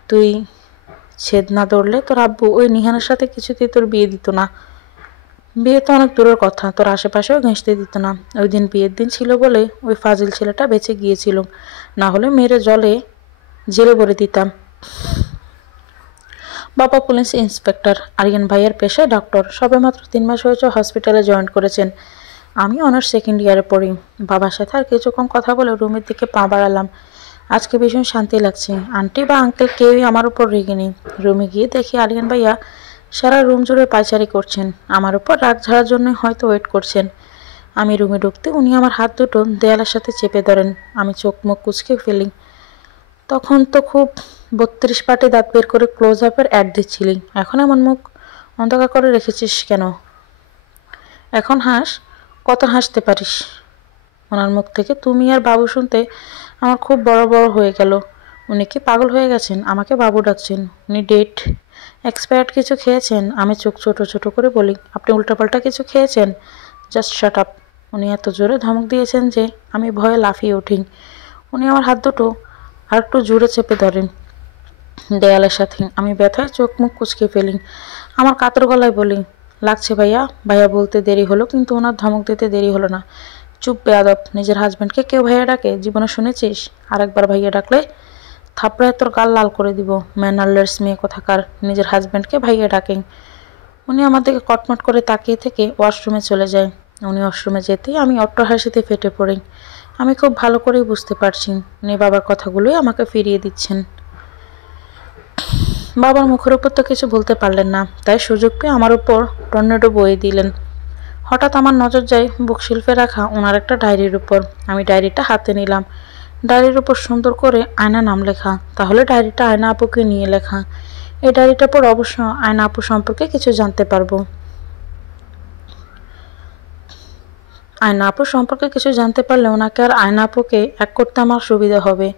তুই ছেদ না ধরলে তোর আব্বু ওই নিহানের সাথে কিছুতেই তোর বিয়ে দিত না। বিয়ে তো অনেক দূরের কথা, তোর আশেপাশেও ঘেঁষতে দিত না। ওই দিন বিয়ের দিন ছিল বলে ওই ফাজিল ছেলেটা বেঁচে গিয়েছিল, না হলে মেরে জেলে ভরে দিতাম। বাবা পুলিশ ইন্সপেক্টর, আরিয়ান ভাইয়ের পেশায় ডক্টর। সবেমাত্র 3 মাস হয়েছে হসপিটালে জয়েন করেছেন। আমি অনার্স সেকেন্ড ইয়ারে পড়ি। বাবার সাথে আর কিছুক্ষণ কথা বলে রুমের দিকে পা বাড়ালাম। আজকে ভীষণ শান্তি লাগছে। আন্টি বা আঙ্কেল কেউই আমার উপর রেগে নেই। রুমে গিয়ে দেখি আরিয়ান ভাইয়া সারা রুম জুড়ে পায়চারি করছেন। আমার উপর রাগ ঝাড়ার জন্য হয়তো ওয়েট করছেন। আমি রুমে ঢুকতে উনি আমার হাত দুটো দেয়ালের সাথে চেপে ধরেন। আমি চোখ মুখ কুঁচকে ফেলি। তখন তো খুব 32 পাটে দাঁত বের করে ক্লোজ আপের অ্যাড দিচ্ছিলি, এখন এমন মুখ অন্ধকার করে রেখেছিস কেন? এখন হাস, কত হাসতে পারিস? ওনার মুখ থেকে তুমি আর বাবু শুনতে আমার খুব বড় বড় হয়ে গেল। উনি কি পাগল হয়ে গেছেন? আমাকে বাবু ডাকছেন? উনি ডেট এক্সপায়ার্ড কিছু খেয়েছেন? আমি চোখ ছোট ছোট করে বলি, আপনি উল্টাপাল্টা কিছু খেয়েছেন? Just shut up. উনি এত জোরে ধমক দিয়েছেন যে আমি ভয়ে লাফিয়ে উঠি। উনি আমার হাত দুটো আর একটু জোরে চেপে ধরেন দেয়ালের সাথে। আমি ব্যথায় চোখ মুখ কুঁচকে ফেলি। আমার কাতর গলায় বলি, লাগছে ভাইয়া? ভাইয়া বলতে দেরি হলো, কিন্তু ওনার ধমক দিতে দেরি হলো না। চুপ বেয়াদব, নিজের হাজব্যান্ডকে কেউ ভাইয়া ডাকে? জীবনে শুনেছিস? আরেকবার ভাইয়া ডাকলে থাপড়ায় তোর গাল লাল করে দিব। ম্যানারলেস মেয়ে কোথাকার, নিজের হাজব্যান্ডকে ভাইয়া ডাকে? উনি আমার দিকে কটমট করে তাকিয়ে থেকে ওয়াশরুমে চলে যায়। উনি ওয়াশরুমে যেতেই আমি অট্টহাসিতে ফেটে পড়ি। আমি খুব ভালো করেই বুঝতে পারছি উনি বাবার কথাগুলোই আমাকে ফিরিয়ে দিচ্ছেন। বাবার মুখের উপর তো কিছু বলতে পারলেন না, তাই সুযোগ পেয়ে আমার উপর টর্নেডো বয়ে দিলেন। হঠাৎ আমার নজর যায় বুকশেলফে রাখা ওনার একটা ডায়েরির উপর। আমি ডায়েরিটা হাতে নিলাম। ডায়েরির উপর সুন্দর করে আয়না নাম লেখা। তাহলে ডায়েরিটা আয়না আপুকে নিয়ে লেখা। এই ডায়েরিটার পর অবশ্য আয়না আপু সম্পর্কে কিছু জানতে পারবো। আয়না আপু সম্পর্কে কিছু জানতে পারলে ওনাকে আর আয়না আপুকে এক করতে আমার সুবিধা হবে।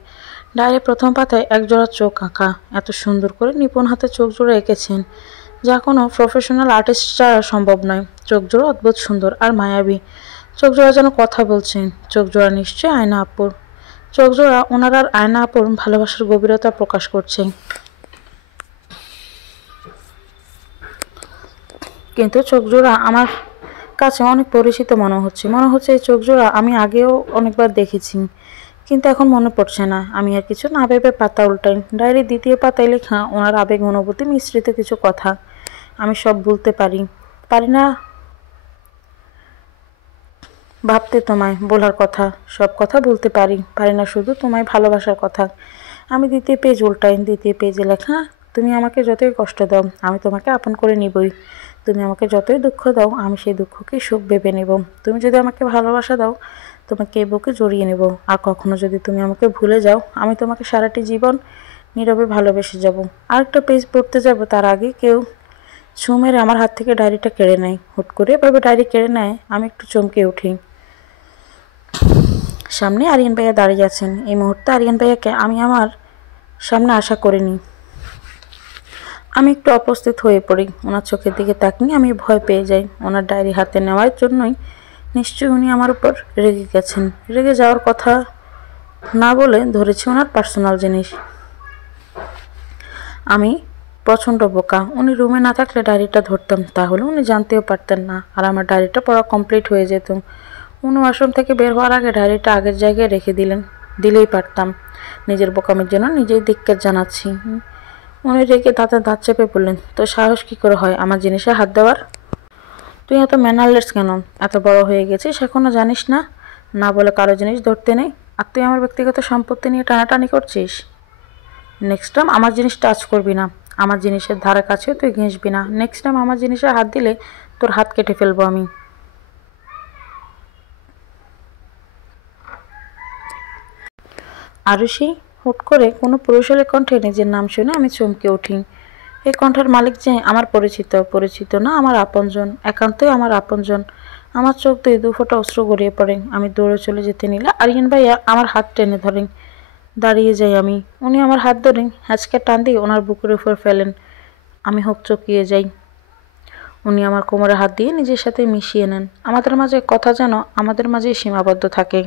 ডায়েরির প্রথম পাতায় একজোড়া চোখ আঁকা। এত সুন্দর করে নিপুণ হাতে চোখ জোড়া এঁকেছেন, যা কোনো প্রফেশনাল আর্টিস্ট ছাড়া সম্ভব নয়। চোখ জোড়া অদ্ভুত সুন্দর আর মায়াবী। চোখ জোড়া যেন কথা বলছেন। চোখ জোড়া নিশ্চয়ই আয়না আপুর। চোখ জোড়া ওনার আর আয়না আপুর ভালোবাসার গভীরতা প্রকাশ করছে। কিন্তু চোখ জোড়া আমার কাছে অনেক পরিচিত মনে হচ্ছে এই চোখ জোড়া আমি আগেও অনেকবার দেখেছি, কিন্তু এখন মনে পড়ছে না। আমি আর কিছু না ভেবে পাতা উল্টাই। ডায়েরির দ্বিতীয় পাতায় লেখা ওনার আবেগ অনুভূতি মিশ্রিত কিছু কথা। আমি সব বলতে পারি না ভাবতে তোমায় বলার কথা। সব কথা বলতে পারি না শুধু তোমায় ভালোবাসার কথা। আমি দ্বিতীয় পেজ উল্টাই। দ্বিতীয় পেজে লেখা তুমি আমাকে যতই কষ্ট দাও আমি তোমাকে আপন করে নিবই। তুমি আমাকে যতই দুঃখ দাও আমি সেই দুঃখকে সুখ ভেবে নেব। তুমি যদি আমাকে ভালোবাসা দাও তোমাকে এই বুকে জড়িয়ে নেব। আর কখনো যদি তুমি আমাকে ভুলে যাও আমি তোমাকে সারাটি জীবন নীরবে ভালোবেসে যাব। আরেকটা পেজ পড়তে যাব তার আগে কেউ ছু মেরে আমার হাত থেকে ডায়েরিটা কেড়ে নেয়। হুট করে এভাবে ডায়েরি কেড়ে নেয় আমি একটু চমকে উঠি। সামনে আরিয়ান ভাইয়া দাঁড়িয়ে আছেন। এই মুহূর্তে আরিয়ান ভাইয়াকে আমি আমার সামনে আশা করিনি। আমি একটু অপ্রস্তুত হয়ে পড়ি। ওনার চোখের দিকে তাকিয়ে আমি ভয় পেয়ে যাই। ওনার ডায়েরি হাতে নেওয়ার জন্যই নিশ্চয়ই উনি আমার উপর রেগে গেছেন। রেগে যাওয়ার কথা না বলে ধরেছি ওনার পার্সোনাল জিনিস। আমি প্রচণ্ড বোকা। উনি রুমে না থাকলে ডায়েরিটা ধরতাম, তাহলে উনি জানতেও পারতেন না আর আমার ডায়েরিটা পড়া কমপ্লিট হয়ে যেত। উনি ওয়াশরুম থেকে বের হওয়ার আগে ডায়েরিটা আগের জায়গায় রেখে দিলেই পারতাম। নিজের বোকামির জন্য নিজেই ধিক্কার জানাচ্ছি। উনি রেগে দাঁতে দাঁত চেপে বললেন, তো সাহস কী করে হয় আমার জিনিসে হাত দেওয়ার? তুই এত ম্যানারলেস কেন? এত বড় হয়ে গেছিস এখনো জানিস না না বলে কারো জিনিস ধরতে নেই? আর তুই আমার ব্যক্তিগত সম্পত্তি নিয়ে টানাটানি করছিস। নেক্সট টাইম আমার জিনিস টাচ করবি না। আমার জিনিসের ধারে কাছেও তুই ঘেঁষবি না। নেক্সট টাইম আমার জিনিসে হাত দিলে তোর হাত কেটে ফেলবো আমি। আরুষি হুট করে কোনো পুরুষের কণ্ঠে নিজের নাম শুনে আমি চমকে উঠি। এই কণ্ঠের মালিক যে আমার পরিচিত না আমার আপনজন, একান্তই আমার আপনজন। আমার চোখ দিয়ে দু ফোঁটা অশ্রু গড়িয়ে পড়ে। আমি দৌড়ে চলে যেতে নিলে আরিয়ান ভাইয়া আমার হাত টেনে ধরেন। দাঁড়িয়ে যাই আমি। উনি আমার হাত ধরে হ্যাঁচকা টান দিয়ে ওনার বুকের উপর ফেলেন। আমি হকচকিয়ে যাই। উনি আমার কোমরে হাত দিয়ে নিজের সাথে মিশিয়ে নেন। আমাদের মাঝে কথা যেন আমাদের মাঝেই সীমাবদ্ধ থাকে।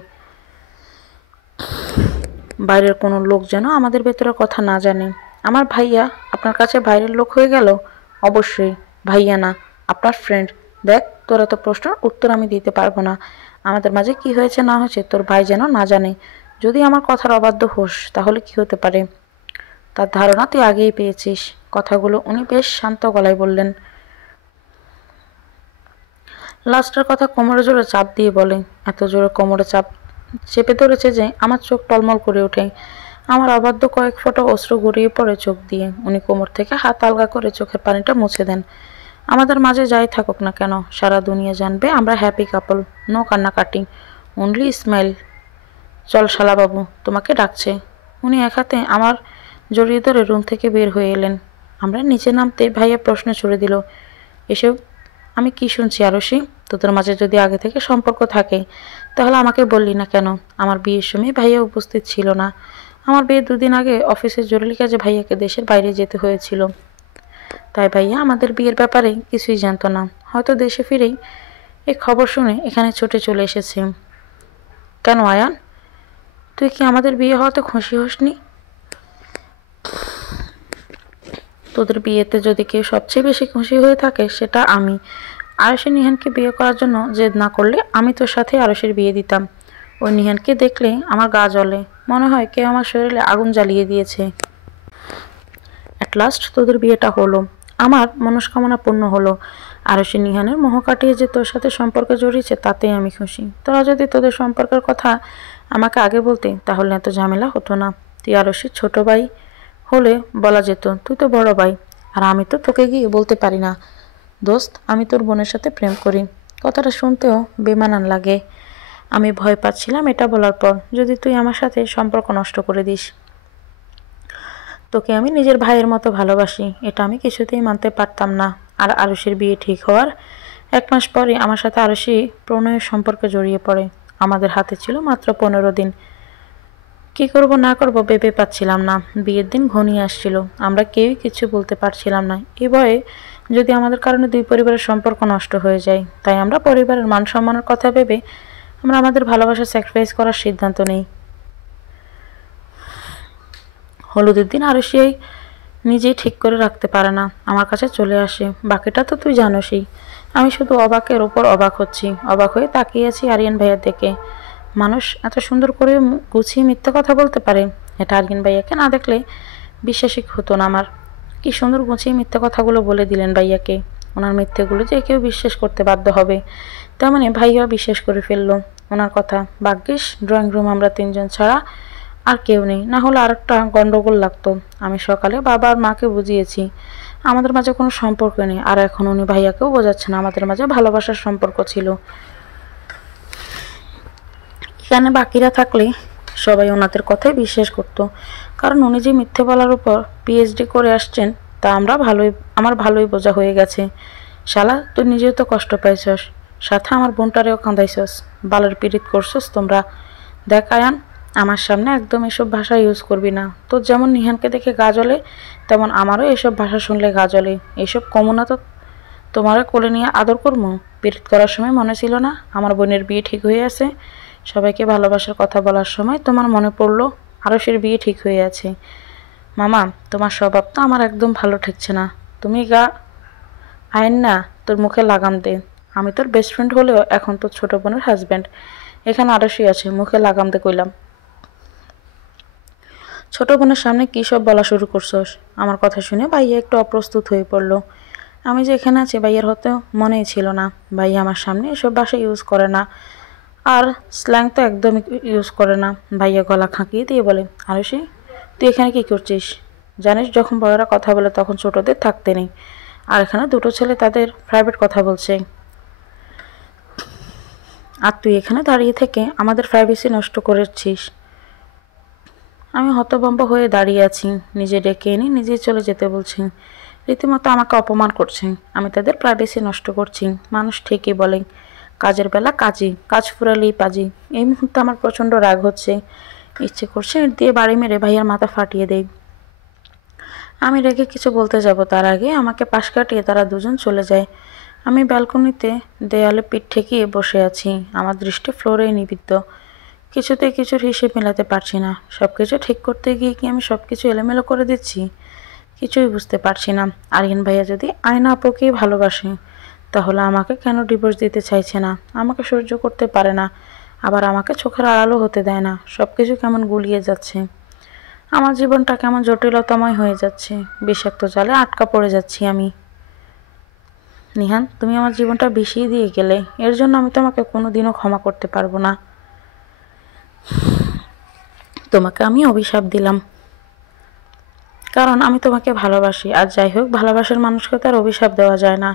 বাইরের কোনো লোক যেন আমাদের ভেতরের কথা না জানে। আমার ভাইয়া আপনার কাছে বাইরের লোক হয়ে গেল? অবশ্যই ভাইয়া না, আপনার ফ্রেন্ড। দেখ তোর এত প্রশ্নের উত্তর আমি দিতে পারবো না। আমাদের মাঝে কি হয়েছে না হয়েছে তোর ভাই যেন না জানে। যদি আমার কথার অবাধ্য হোস তাহলে কি হতে পারে তার ধারণা তুই আগেই পেয়েছিস। কথাগুলো উনি বেশ শান্ত গলায় বললেন। লাস্টের কথা কোমরে জোরে চাপ দিয়ে বলে। এত জোরে কোমরে চাপ চেপে ধরেছে যে আমার চোখ টলমল করে ওঠে। আমার অবাধ্য কয়েক ফোঁটা অশ্রু গড়িয়ে পড়ে চোখ দিয়ে। উনি কোমর থেকে হাত আলগা করে চোখের পানিটা মুছে দেন। আমাদের মাঝে যাই থাকুক না কেন সারা দুনিয়া জানবে আমরা হ্যাপি কাপল। নো কান্নাকাটি, অনলি স্মাইল। চল শালাবাবু তোমাকে ডাকছে। উনি এক হাতে আমার জড়িয়ে ধরে রুম থেকে বের হয়ে এলেন। আমরা নিচে নামতে ভাইয়া প্রশ্ন ছুড়ে দিল, এসব আমি কি শুনছি আরুষি? তোদের মাঝে যদি আগে থেকে সম্পর্ক থাকে তাহলে আমাকে বললি না কেন? আমার বিয়ের সময় ভাইয়া উপস্থিত ছিল না। আমার বিয়ের দুদিন আগে অফিসের জরুরি কাজে ভাইয়াকে দেশের বাইরে যেতে হয়েছিল। তাই ভাইয়া আমাদের বিয়ের ব্যাপারে কিছুই জানতো না। হয়তো দেশে ফিরেই এই খবর শুনে এখানে ছুটে চলে এসেছে। কেন আয়ান, তুই কি আমাদের বিয়ে হওয়াতে খুশি হসনি? তোদের বিয়েতে যদি কেউ সবচেয়ে বেশি খুশি হয়ে থাকে সেটা আমি। আরুষি নিহানকে বিয়ে করার জন্য জেদ না করলে আমি তোর সাথে আরুষির বিয়ে দিতাম। ওই নিহানকে দেখলে আমার গা জ্বলে, মনে হয় কেউ আমার শরীরে আগুন জ্বালিয়ে দিয়েছে। অ্যাট লাস্ট তোদের বিয়েটা হলো, আমার মনস্কামনা পূর্ণ হলো। আরুষি নিহানের মোহ কাটিয়ে যে তোর সাথে সম্পর্কে জড়িয়েছে তাতেই আমি খুশি। তোরা যদি তোদের সম্পর্কের কথা আমাকে আগে বলতে তাহলে এত ঝামেলা হতো না। তুই আরুষির ছোট ভাই হলে বলা যেত, তুই তো বড় ভাই, আর আমি তো তোকে গিয়ে বলতে পারি না দোস্ত আমি তোর বোনের সাথে প্রেম করি। কথাটা শুনতেও বেমানান লাগে। আমি ভয় পাচ্ছিলাম এটা বলার পর যদি তুই আমার সাথে সম্পর্ক নষ্ট করে দিস। তোকে আমি নিজের ভাইয়ের মতো ভালোবাসি, এটা আমি কিছুতেই মানতে পারতাম না। আর আরুষির বিয়ে ঠিক হওয়ার 1 মাস পরে আমার সাথে আরুষি প্রণয়ের সম্পর্কে জড়িয়ে পড়ে। আমাদের হাতে ছিল মাত্র 15 দিন। কি করব না করব ভেবে পাচ্ছিলাম না। বিয়ের দিন ঘনিয়ে আসছিল, আমরা কেউই কিছু বলতে পারছিলাম না। এই ভয়ে যদি আমাদের কারণে দুই পরিবারের সম্পর্ক নষ্ট হয়ে যায়, তাই আমরা পরিবারের মান সম্মানের কথা ভেবে আমরা আমাদের ভালোবাসা স্যাক্রিফাইস করার সিদ্ধান্ত নেই। হলুদের দিন আরুষি নিজেই ঠিক করে রাখতে পারে না, আমার কাছে চলে আসে। বাকিটা তো তুই জানোসই। আমি শুধু অবাকের ওপর অবাক হচ্ছি। অবাক হয়ে তাকিয়ে আছি আরিয়ান ভাইয়ার দিকে। মানুষ এত সুন্দর করে গুছিয়ে মিথ্যে কথা বলতে পারে, এটা আরিয়ান ভাইয়াকে না দেখলে বিশ্বাসই হতো না আমার। কি সুন্দর গুছিয়ে মিথ্যে কথাগুলো বলে দিলেন ভাইয়াকে। ওনার মিথ্যেগুলো যে কেউ বিশ্বাস করতে বাধ্য হবে, তার মানে ভাইয়া বিশ্বাস করে ফেললো ওনার কথা। ভাগ্যিস ড্রয়িং রুম আমরা 3 জন ছাড়া আর কেউ নেই, না হলে আরেকটা গন্ডগোল লাগতো। আমি সকালে বাবা আর মাকে বুঝিয়েছি আমাদের মাঝে কোনো সম্পর্ক নেই, আর এখন উনি ভাইয়াকেও বোঝাচ্ছেন আমাদের মাঝে ভালোবাসার সম্পর্ক ছিল। এখানে বাকিরা থাকলে সবাই ওনাদের কথাই বিশ্বাস করত, কারণ উনি যে মিথ্যে বলার উপর পিএইচডি করে আসছেন তা আমার ভালোই বোঝা হয়ে গেছে। শালা, তুই নিজেও তো কষ্ট পাইছস, সাথে আমার বোনটারেও কাঁদাইছস, বালের পীড়িত করছস তোমরা। দেখ আয়ান, আমার সামনে একদম এসব ভাষা ইউজ করবি না। তোর যেমন নিহানকে দেখে গা জ্বলে, তেমন আমারও এসব ভাষা শুনলে গা জ্বলে। এসব কমু না তো তোমারে কোলে নিয়ে আদর করবো? পীড়িত করার সময় মনে ছিল না আমার বোনের বিয়ে ঠিক হয়ে আছে? সবাইকে ভালোবাসার কথা বলার সময় তোমার মনে পড়লো আরশের বিয়ে ঠিক হয়ে আছে? মামা, তোমার স্বভাব তো আমার একদম ভালো ঠেকছে না। তুমি গা আইন না, তোর মুখে লাগাম দে। আমি তোর বেস্ট ফ্রেন্ড হলেও এখন তোর ছোট বোনের হাজব্যান্ড। এখানে আরশই আছে, মুখে লাগাম দে কইলাম। ছোট বোনের সামনে কী সব বলা শুরু করছস? আমার কথা শুনে ভাইয়া একটু অপ্রস্তুত হয়ে পড়ল। আমি যে এখানে আছি ভাইয়ার হতে মনেই ছিল না। ভাইয়া আমার সামনে এসব ভাষা ইউজ করে না, আর স্ল্যাং তো একদমই ইউজ করে না। ভাইয়া গলা খাঁকিয়ে দিয়ে বলে, আরশি, তুই এখানে কী করছিস? জানিস যখন বড়রা কথা বলে তখন ছোটদের থাকতে নেই, আর এখানে দুটো ছেলে তাদের প্রাইভেট কথা বলছে, আর তুই এখানে দাঁড়িয়ে থেকে আমাদের প্রাইভেসি নষ্ট করেছিস। আমি হতভম্ব হয়ে দাঁড়িয়ে আছি। নিজে ডেকে এনে নিজেই চলে যেতে বলছি। রীতিমতো আমাকে অপমান করছে। আমি তাদের প্রাইভেসি নষ্ট করছি। মানুষ ঠিকই বলে, কাজের বেলা কাজই, কাজ ফুরালেই পাজি। এই মুহূর্তে আমার প্রচণ্ড রাগ হচ্ছে। ইচ্ছে করছে ইট দিয়ে বাড়ি মেরে ভাইয়ার মাথা ফাটিয়ে দেই। আমি রেগে কিছু বলতে যাব তার আগে আমাকে পাশ কাটিয়ে তারা দুজন চলে যায়। আমি ব্যালকনিতে দেয়ালে পিঠ ঠেকিয়ে বসে আছি। আমার দৃষ্টি ফ্লোরেই নিবদ্ধ। কিছুতেই কিছুর হিসেব মেলাতে পারছি না। সব কিছু ঠিক করতে গিয়ে কি আমি সব কিছু এলোমেলো করে দিচ্ছি? কিছুই বুঝতে পারছি না। আরিয়ান ভাইয়া যদি আয়না আপুকেই ভালোবাসে, তাহলে আমাকে কেন ডিভোর্স দিতে চাইছে না? আমাকে সহ্য করতে পারে না, আবার আমাকে চোখের আড়ালও হতে দেয় না। সব কিছু কেমন গুলিয়ে যাচ্ছে। আমার জীবনটা কেমন জটিলতাময় হয়ে যাচ্ছে। বিষাক্ত জালে আটকা পড়ে যাচ্ছি আমি। নিহান, তুমি আমার জীবনটা বিষিয়ে দিয়ে গেলে। এর জন্য আমি তোমাকে কোনোদিনও ক্ষমা করতে পারবো না। তোমাকে আমি অভিশাপ দিলাম, কারণ আমি তোমাকে ভালোবাসি। আর যাই হোক, ভালোবাসার মানুষকে তার অভিশাপ দেওয়া যায় না।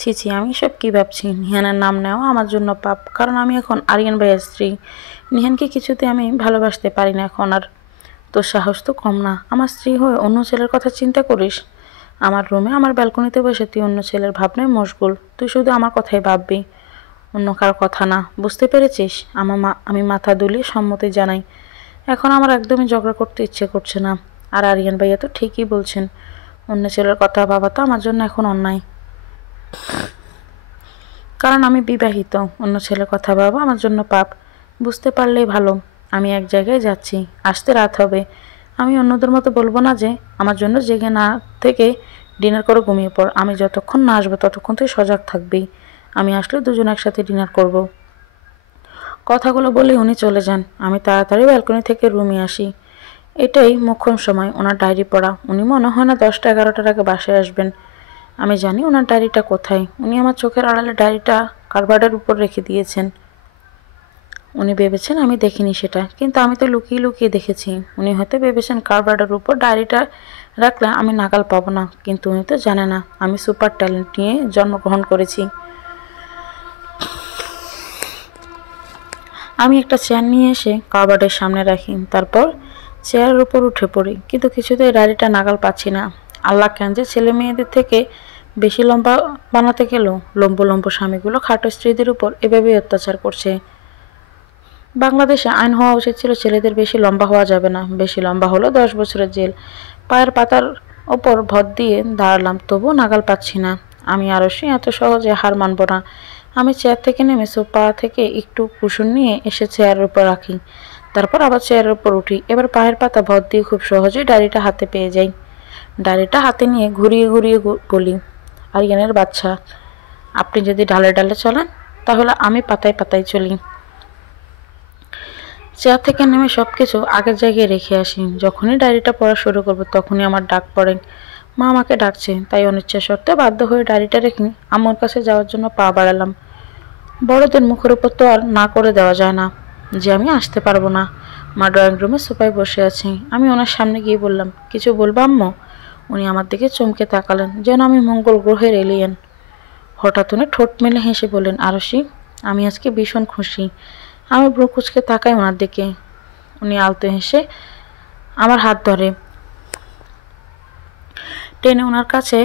ছি ছি, আমি সব কী ভাবছি? নিহানের নাম নেওয়া আমার জন্য পাপ, কারণ আমি এখন আরিয়ান ভাইয়ের স্ত্রী। নিহানকে কিছুতে আমি ভালোবাসতে পারি না এখন আর। তোর সাহস তো কম না, আমার স্ত্রী হয়ে অন্য ছেলের কথা চিন্তা করিস। আমার রুমে আমার ব্যালকনিতে বসে তুই অন্য ছেলের ভাবনায় মশগুল। তুই শুধু আমার কথাই ভাববি, অন্য কারো কথা না। বুঝতে পেরেছিস? আমি মাথা দুলিয়ে সম্মতি জানাই। এখন আমার একদমই ঝগড়া করতে ইচ্ছে করছে না। আর আরিয়ান ভাইয়া তো ঠিকই বলছেন, অন্য ছেলের কথা ভাবা তো আমার জন্য এখন অন্যায়, কারণ আমি বিবাহিত। অন্য ছেলের কথা ভাবা আমার জন্য পাপ। বুঝতে পারলেই ভালো। আমি এক জায়গায় যাচ্ছি, আসতে রাত হবে। আমি অন্যদের মতো বলবো না যে আমার জন্য জেগে না থেকে ডিনার করে ঘুমিয়ে পড়। আমি যতক্ষণ না আসবো ততক্ষণ তুই সজাগ থাকবি। আমি আসলে দুজন একসাথে ডিনার করব। কথাগুলো বলে উনি চলে যান। আমি তাড়াতাড়ি ব্যালকনি থেকে রুমে আসি। এটাই মোক্ষম সময় ওনার ডায়েরি পড়া। উনি মনে হয় না 10টা-11টার আগে বাসায় আসবেন। আমি জানি ওনার ডায়েরিটা কোথায়। উনি আমার চোখের আড়ালে ডায়েরিটা কার্ডবোর্ডের উপর রেখে দিয়েছেন। উনি ভেবেছেন আমি দেখিনি সেটা, কিন্তু আমি তো লুকিয়ে লুকিয়ে দেখেছি। উনি হয়তো ভেবেছেন কার্ডবোর্ডের উপর ডায়েরিটা রাখলে আমি নাগাল পাবো না, কিন্তু উনি তো জানে না আমি সুপার ট্যালেন্ট নিয়ে জন্মগ্রহণ করেছি। আমি একটা চেয়ার নিয়ে এসে কার্ডবোর্ডের সামনে রাখি, তারপর চেয়ারের উপর উঠে পড়ি, কিন্তু কিছুতেই ডায়েরিটা নাগাল পাচ্ছি না। আল্লাহ কেন যে ছেলে মেয়েদের থেকে বেশি লম্বা বানাতে গেল। লম্বু লম্বু স্বামীগুলো খাটো স্ত্রীদের উপর এভাবেই অত্যাচার করছে। বাংলাদেশে আইন হওয়া উচিত ছিল ছেলেদের বেশি লম্বা হওয়া যাবে না, বেশি লম্বা হলো 10 বছরের জেল। পায়ের পাতার ওপর ভর দিয়ে দাঁড়ালাম, তবুও নাগাল পাচ্ছি না। আমি আরশি, এত সহজে হার মানব না। আমি চেয়ার থেকে নেমে সোফা থেকে একটু কুশন নিয়ে এসে চেয়ারের উপর রাখি, তারপর আবার চেয়ারের উপর উঠি। এবার পায়ের পাতা ভর দিয়ে খুব সহজেই ডায়েরিটা হাতে পেয়ে যাই। ডায়েরিটা হাতে নিয়ে ঘুরিয়ে ঘুরিয়ে বলি, আরিয়ানের বাচ্চা, আপনি যদি ডালে ডালে চলেন তাহলে আমি পাতায় পাতায় চলি। চেয়ার থেকে নেমে সব কিছু আগের জায়গায় রেখে আসি। যখনই ডায়েরিটা পড়া শুরু করবো তখনই আমার ডাক পড়ে। মা আমাকে ডাকছে, তাই অনিচ্ছা সত্ত্বে বাধ্য হয়ে ডায়েরিটা রেখে আম্মুর কাছে যাওয়ার জন্য পা বাড়ালাম। বড়দের মুখের উপর তো আর না করে দেওয়া যায় না যে আমি আসতে পারবো না। মা ড্রয়িং রুমে সোফায় বসে আছে। আমি ওনার সামনে গিয়ে বললাম, কিছু বলবো আম্মু? উনি আমার দিকে চমকে তাকালেন, যেন আমি মঙ্গল গ্রহের এলিয়েন। হঠাৎ উনি ঠোঁট মেলে হেসে বললেন, আরশি, আমি আজকে ভীষণ খুশি। আমি ভ্রু কুঁচকে তাকাই ওনার দিকে। উনি আলতো হেসে আমার হাত ধরে টেনে ওনার কাছে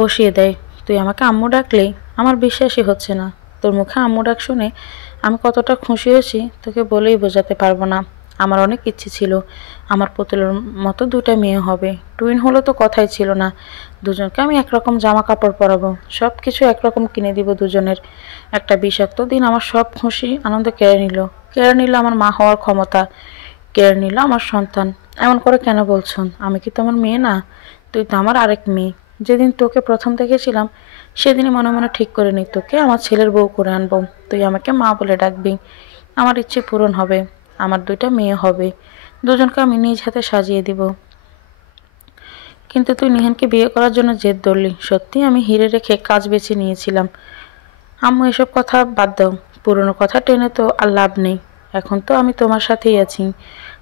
বসিয়ে দেয়। তুই আমাকে আম্মু ডাকলেই আমার বিশ্বাসই হচ্ছে না। তোর মুখে আম্মু ডাক শুনে আমি কতটা খুশি হয়েছি তোকে বলেই বোঝাতে পারবো না। আমার অনেক ইচ্ছে ছিল আমার পুতুলের মতো দুটা মেয়ে হবে। টুইন হলে তো কথাই ছিল না। দুজনকে আমি একরকম জামা কাপড় পরাবো, সব কিছু একরকম কিনে দিব দুজনের। একটা বিষাক্ত দিন আমার সব খুশি আনন্দ কেড়ে নিল আমার মা হওয়ার ক্ষমতা, কেড়ে নিল আমার সন্তান। এমন করে কেন বলছো? আমি কি তোমার মেয়ে না? তুই তো আমার আরেক মেয়ে। যেদিন তোকে প্রথম দেখেছিলাম সেদিনই মনে মনে ঠিক করে নি তোকে আমার ছেলের বউ করে আনবো। তুই আমাকে মা বলে ডাকবি, আমার ইচ্ছে পূরণ হবে। আমার দুইটা মেয়ে হবে, দুজনকে আমি নিজ হাতে সাজিয়ে দিব। কিন্তু তুই নিহানকে বিয়ে করার জন্য জেদ ধরলি। সত্যি আমি হিরে রেখে কাজ বেছে নিয়েছিলাম। আম্মু এসব কথা বাদ দাও, পুরনো কথা টেনে তো আর লাভ নেই। এখন তো আমি তোমার সাথেই আছি।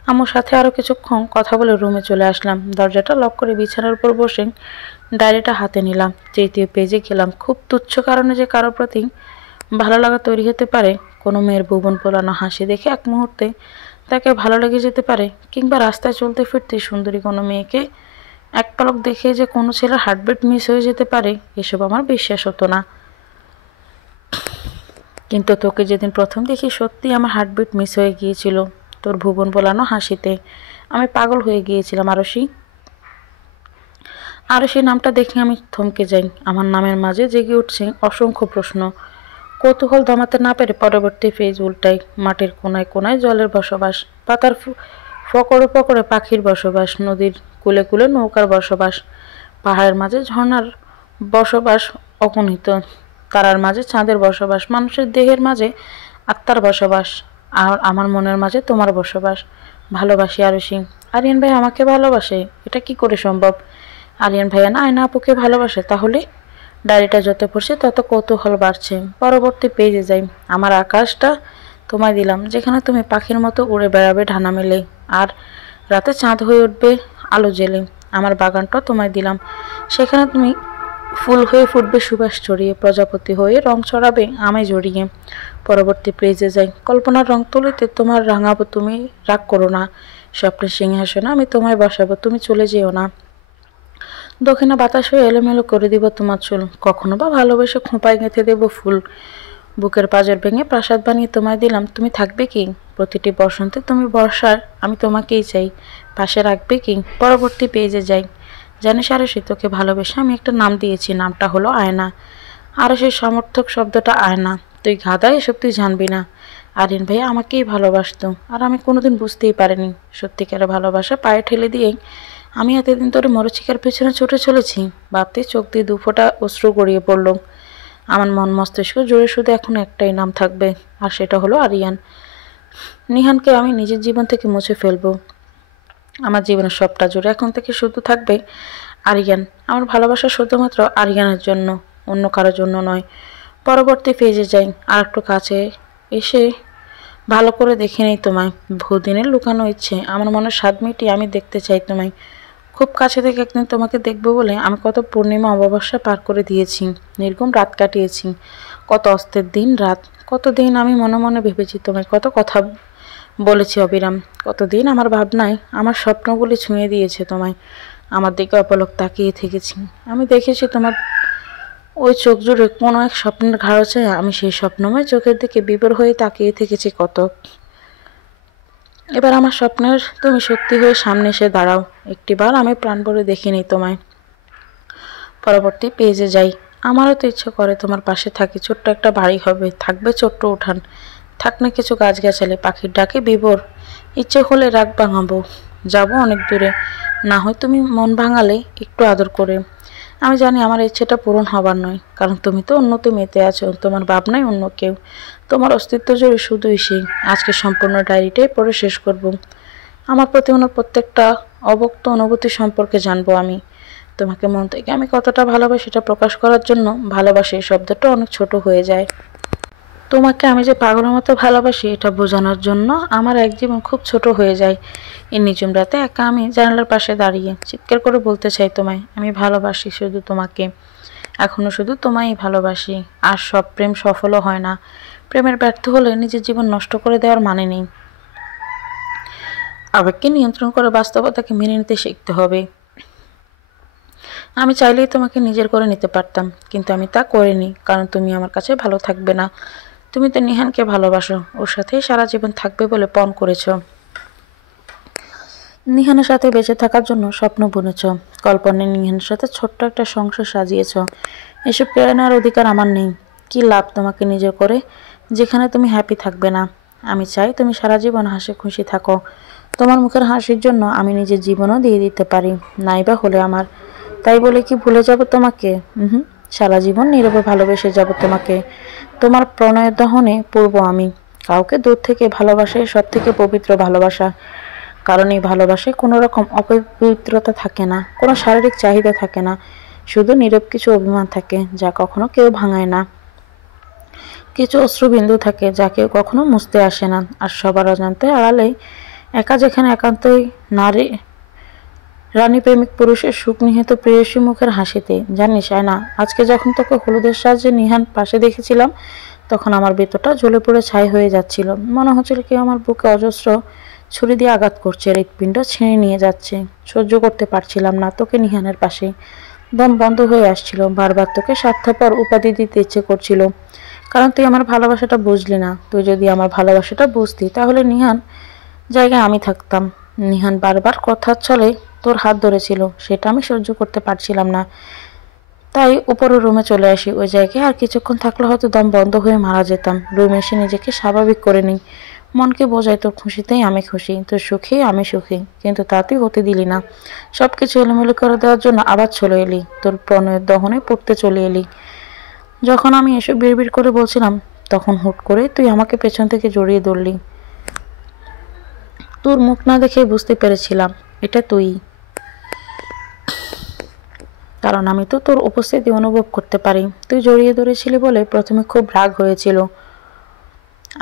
আম্মুর সাথে আরো কিছুক্ষণ কথা বলে রুমে চলে আসলাম। দরজাটা লক করে বিছানার উপর বসে ডায়েরিটা হাতে নিলাম। 3য় পেজে গেলাম। খুব তুচ্ছ কারণে যে কারো প্রতি ভালো লাগা তৈরি হতে পারে, কোনো মেয়ের ভুবন পোলানো হাসি দেখে এক মুহূর্তে তাকে ভালো লেগে যেতে পারে, কিংবা রাস্তায় চলতে ফিরতে সুন্দরী কোনো মেয়েকে এক পলক দেখে যে কোনো ছেলের হার্টবিট মিস হয়ে যেতে পারে, এসব আমার বিশ্বাস হতো না। কিন্তু তোকে যেদিন প্রথম দেখি সত্যি আমার হার্টবিট মিস হয়ে গিয়েছিল। তোর ভুবন বোলানো হাসিতে আমি পাগল হয়ে গিয়েছিলাম। আরশি নামটা দেখে আমি থমকে যাই। আমার নামের মাঝে জেগে উঠছে অসংখ্য প্রশ্ন। কৌতূহল দমাতে না পেরে পরবর্তী পেজ উল্টাই। মাটির কোনায় কোনায় জলের বসবাস, পাতার ফকরে ফকরে পাখির বসবাস, নদীর কূলে কূলে নৌকার বসবাস, পাহাড়ের মাঝে ঝর্ণার বসবাস অগণিত, তারার মাঝে চাঁদের বসবাস, মানুষের দেহের মাঝে আত্মার বসবাস, আর আমার মনের মাঝে তোমার বসবাস। ভালোবাসি আরশি। আরিয়ান ভাই আমাকে ভালোবাসে, এটা কি করে সম্ভব? আরিয়ান ভাইয়া না আয়না আপুকে ভালোবাসে? তাহলে ডায়েরিটা যত পড়ছে তত কৌতূহল বাড়ছে। পরবর্তী পেজে যাই। আমার আকাশটা তোমায় দিলাম, যেখানে তুমি পাখির মতো উড়ে বেড়াবে ডানা মেলে, আর রাতে চাঁদ হয়ে উঠবে আলো জেলে। আমার বাগানটা তোমায় দিলাম, সেখানে তুমি ফুল হয়ে ফুটবে সুবাস ছড়িয়ে, প্রজাপতি হয়ে রং ছড়াবে আমায় জড়িয়ে। পরবর্তী পেজে যাই। কল্পনার রং তুলিতে তোমার রাঙাবো, তুমি রাগ করো না। স্বপ্নের সিংহাসনে আমি তোমায় বসাবো, তুমি চলে যেও না। দক্ষিণা বাতাস হয়ে এলোমেলো করে দিব তোমার চুল, কখনো বা ভালোবেসে খোঁপায় গেঁথে দেব ফুল। বুকের পাঁজর ভেঙে প্রাসাদ বানিয়ে তোমায় দিলাম, তুমি থাকবে কি? প্রতিটি বসন্তে তুমি বর্ষার, আমি তোমাকেই চাই, পাশে রাখবে কি? পরবর্তী পেজে যাই। জানিস আরশি, তোকে ভালোবেসে আমি একটা নাম দিয়েছি, নামটা হলো আয়না। আরশির সমর্থক শব্দটা আয়না। তুই গাধা, এসব তুই জানবি না। আরিয়ান ভাইয়া আমাকেই ভালোবাসতো, আর আমি কোনোদিন বুঝতেই পারিনি। সত্যিকারের ভালোবাসা পায়ে ঠেলে দিয়েই আমি এতদিন ধরে মরচিকার পেছনে ছুটে চলেছি। ভাবতে চোখ দিয়ে দুফোঁটা অশ্রু গড়িয়ে পড়ল। আমার মন মস্তিষ্ক জুড়ে শুধু এখন একটাই নাম থাকবে, আর সেটা হলো আরিয়ান। নিহানকে আমি নিজের জীবন থেকে মুছে ফেলবো। আমার জীবনের সবটা জুড়ে এখন থেকে শুধু থাকবে আরিয়ান। আমার ভালোবাসা শুধুমাত্র আরিয়ানের জন্য, অন্য কারোর জন্য নয়। পরবর্তী পেজে যাই। আর একটু কাছে এসে ভালো করে দেখে নেই তোমায়। বহুদিনের লুকানো ইচ্ছে আমার মনে স্বাদ মিটিয়ে আমি দেখতে চাই তোমায়। খুব কাছে থেকে একদিন তোমাকে দেখবো বলে আমি কত পূর্ণিমা অমাবস্যা পার করে দিয়েছি, নির্ঘুম রাত কাটিয়েছি, কত অস্তের দিন রাত। কতদিন আমি মনে মনে ভেবেছি তোমায়, কত কথা বলেছি অবিরাম। কতদিন আমার ভাবনায় আমার স্বপ্নগুলি ছুঁয়ে দিয়েছে তোমায়। আমার দিকে অপলক তাকিয়ে থেকেছি। আমি দেখেছি তোমার ওই চোখ জুড়ে কোনো এক স্বপ্নের ঘাড়, আমি সেই স্বপ্নময় চোখের দিকে বিভোর হয়ে তাকিয়ে থেকেছি কত। এবার আমার স্বপ্নের তুমি সত্যি হয়ে সামনে এসে দাঁড়াও, একটিবার আমি প্রাণ ভরে দেখিনি তোমায়। পরবর্তী পেজে যাই। আমারও তো ইচ্ছে করে তোমার পাশে থাকি। ছোট্ট একটা বাড়ি হবে, থাকবে ছোট্ট উঠান, থাক না কিছু গাছগাছালি, পাখির ডাকে বিভোর। ইচ্ছে হলে রাগ ভাঙাবো, যাবো অনেক দূরে, না হয় তুমি মন ভাঙালে একটু আদর করে। আমি জানি আমার ইচ্ছেটা পূরণ হবার নয়, কারণ তুমি তো উন্নতি মেতে আছো, তোমার ভাবনাই অন্য কেউ। তোমার অস্তিত্ব জুড়ে শুধুই সেই। আজকে সম্পূর্ণ ডায়েরিটাই পড়ে শেষ করব। আমার প্রতি ওনার প্রত্যেকটা অব্যক্ত অনুভূতি সম্পর্কে জানবো আমি। তোমাকে মন থেকে আমি কতটা ভালোবাসি সেটা প্রকাশ করার জন্য ভালোবাসি এই শব্দটা অনেক ছোট হয়ে যায়। তোমাকে আমি যে পাগলের মতো ভালোবাসি এটা বোঝানোর জন্য আমার এক জীবন খুব ছোট হয়ে যায়। এই নিঝুম রাতে একা আমি জানালার পাশে দাঁড়িয়ে চিৎকার করে বলতে চাই তোমায়, আমি ভালোবাসি শুধু তোমাকে, এখনো শুধু তোমায়ই ভালোবাসি। আর সব প্রেম সফলও হয় না। প্রেমের ব্যর্থ হলে নিজের জীবন নষ্ট করে দেওয়ার মানে নেই। আবেগকে নিয়ন্ত্রণ করে বাস্তবতাকে মেনে নিতে শিখতে হবে। আমি চাইলেই তোমাকে নিজের করে নিতে পারতাম, কিন্তু আমি তা করিনি, কারণ তুমি আমার কাছে ভালো থাকবে না। তুমি তো নিহানকে ভালোবাসো, ওর সাথেই সারা জীবন থাকবে বলে পণ করেছো। নিহানের সাথে বেঁচে থাকার জন্য স্বপ্ন বুনেছ, কল্পনায় নিহানের সাথে ছোট্ট একটা সংসার সাজিয়েছ। এসব কেড়ে নেওয়ার অধিকার আমার নেই। কি লাভ তোমাকে নিজের করে, যেখানে তুমি হ্যাপি থাকবে না। আমি চাই তুমি সারা জীবন হাসি খুশি থাকো। তোমার মুখের হাসির জন্য আমি নিজের জীবনও দিয়ে দিতে পারি, নাইবা হলে আমার। তাই বলে কি ভুলে যাব তোমাকে? হুম, সারা জীবন নীরবে ভালোবেসে যাব তোমাকে। তোমার প্রণয়ের দহনে পূর্ব আমি। কাউকে দূর থেকে ভালোবাসাই সব থেকে পবিত্র ভালোবাসা, কারণ এই ভালোবাসায় কোনো রকম অপবিত্রতা থাকে না, কোনো শারীরিক চাহিদা থাকে না, শুধু নীরব কিছু অভিমান থাকে যা কখনো কেউ ভাঙায় না, কিছু অশ্রুবিন্দু থাকে যা কেউ কখনো মুছতে আসে না। আর সবার অজান্তে আড়ালেই একা, যেখানে একান্তই নারী রানী প্রেমিক পুরুষের সুখ নিহিত প্রেয়সী মুখের হাসিতে। জানিস আয়না, আজকে যখন তোকে হলুদের সাহায্যে নিহান পাশে দেখেছিলাম, তখন আমার ভেতরটা জ্বলে পড়ে ছাই হয়ে যাচ্ছিল। মনে হচ্ছিল কেউ আমার বুকে অজস্র ছুরি দিয়ে আঘাত করছে, হৃৎপিণ্ড ছিঁড়ে নিয়ে যাচ্ছে। সহ্য করতে পারছিলাম না তোকে নিহানের পাশে। দম বন্ধ হয়ে আসছিল, বারবার তোকে স্বার্থপর উপাধি দিতে ইচ্ছে করছিল, কারণ তুই আমার ভালোবাসাটা বুঝলি না। তুই যদি আমার ভালোবাসাটা বুঝতি, তাহলে নিহান জায়গায় আমি থাকতাম। নিহান বারবার কথার ছলে তোর হাত ধরেছিল, সেটা আমি সহ্য করতে পারছিলাম না। তাই উপরের রুমে চলে আসি। ওই জায়গায় আর কিছুক্ষণ থাকলে হয়তো দম বন্ধ হয়ে মারা যেতাম। রুমে এসে নিজেকে স্বাভাবিক করে নিই, মনকে বোঝাই তোর খুশিতেই আমি খুশি, তোর সুখেই আমি সুখী। কিন্তু তা তুই হতে দিলি না। সব কিছু এলোমেলো করে দেওয়ার জন্য আবার চলে এলি, তোর প্রণয়ের দহনে পড়তে চলে এলি। যখন আমি এসব বিড়বিড় করে বলছিলাম, তখন হুট করে তুই আমাকে পেছন থেকে জড়িয়ে ধরলি। তোর মুখ না দেখে বুঝতে পেরেছিলাম এটা তুই, কারণ আমি তো তোর উপস্থিতি অনুভব করতে পারি। তুই জড়িয়ে ধরেছিলি বলে প্রথমে খুব রাগ হয়েছিল।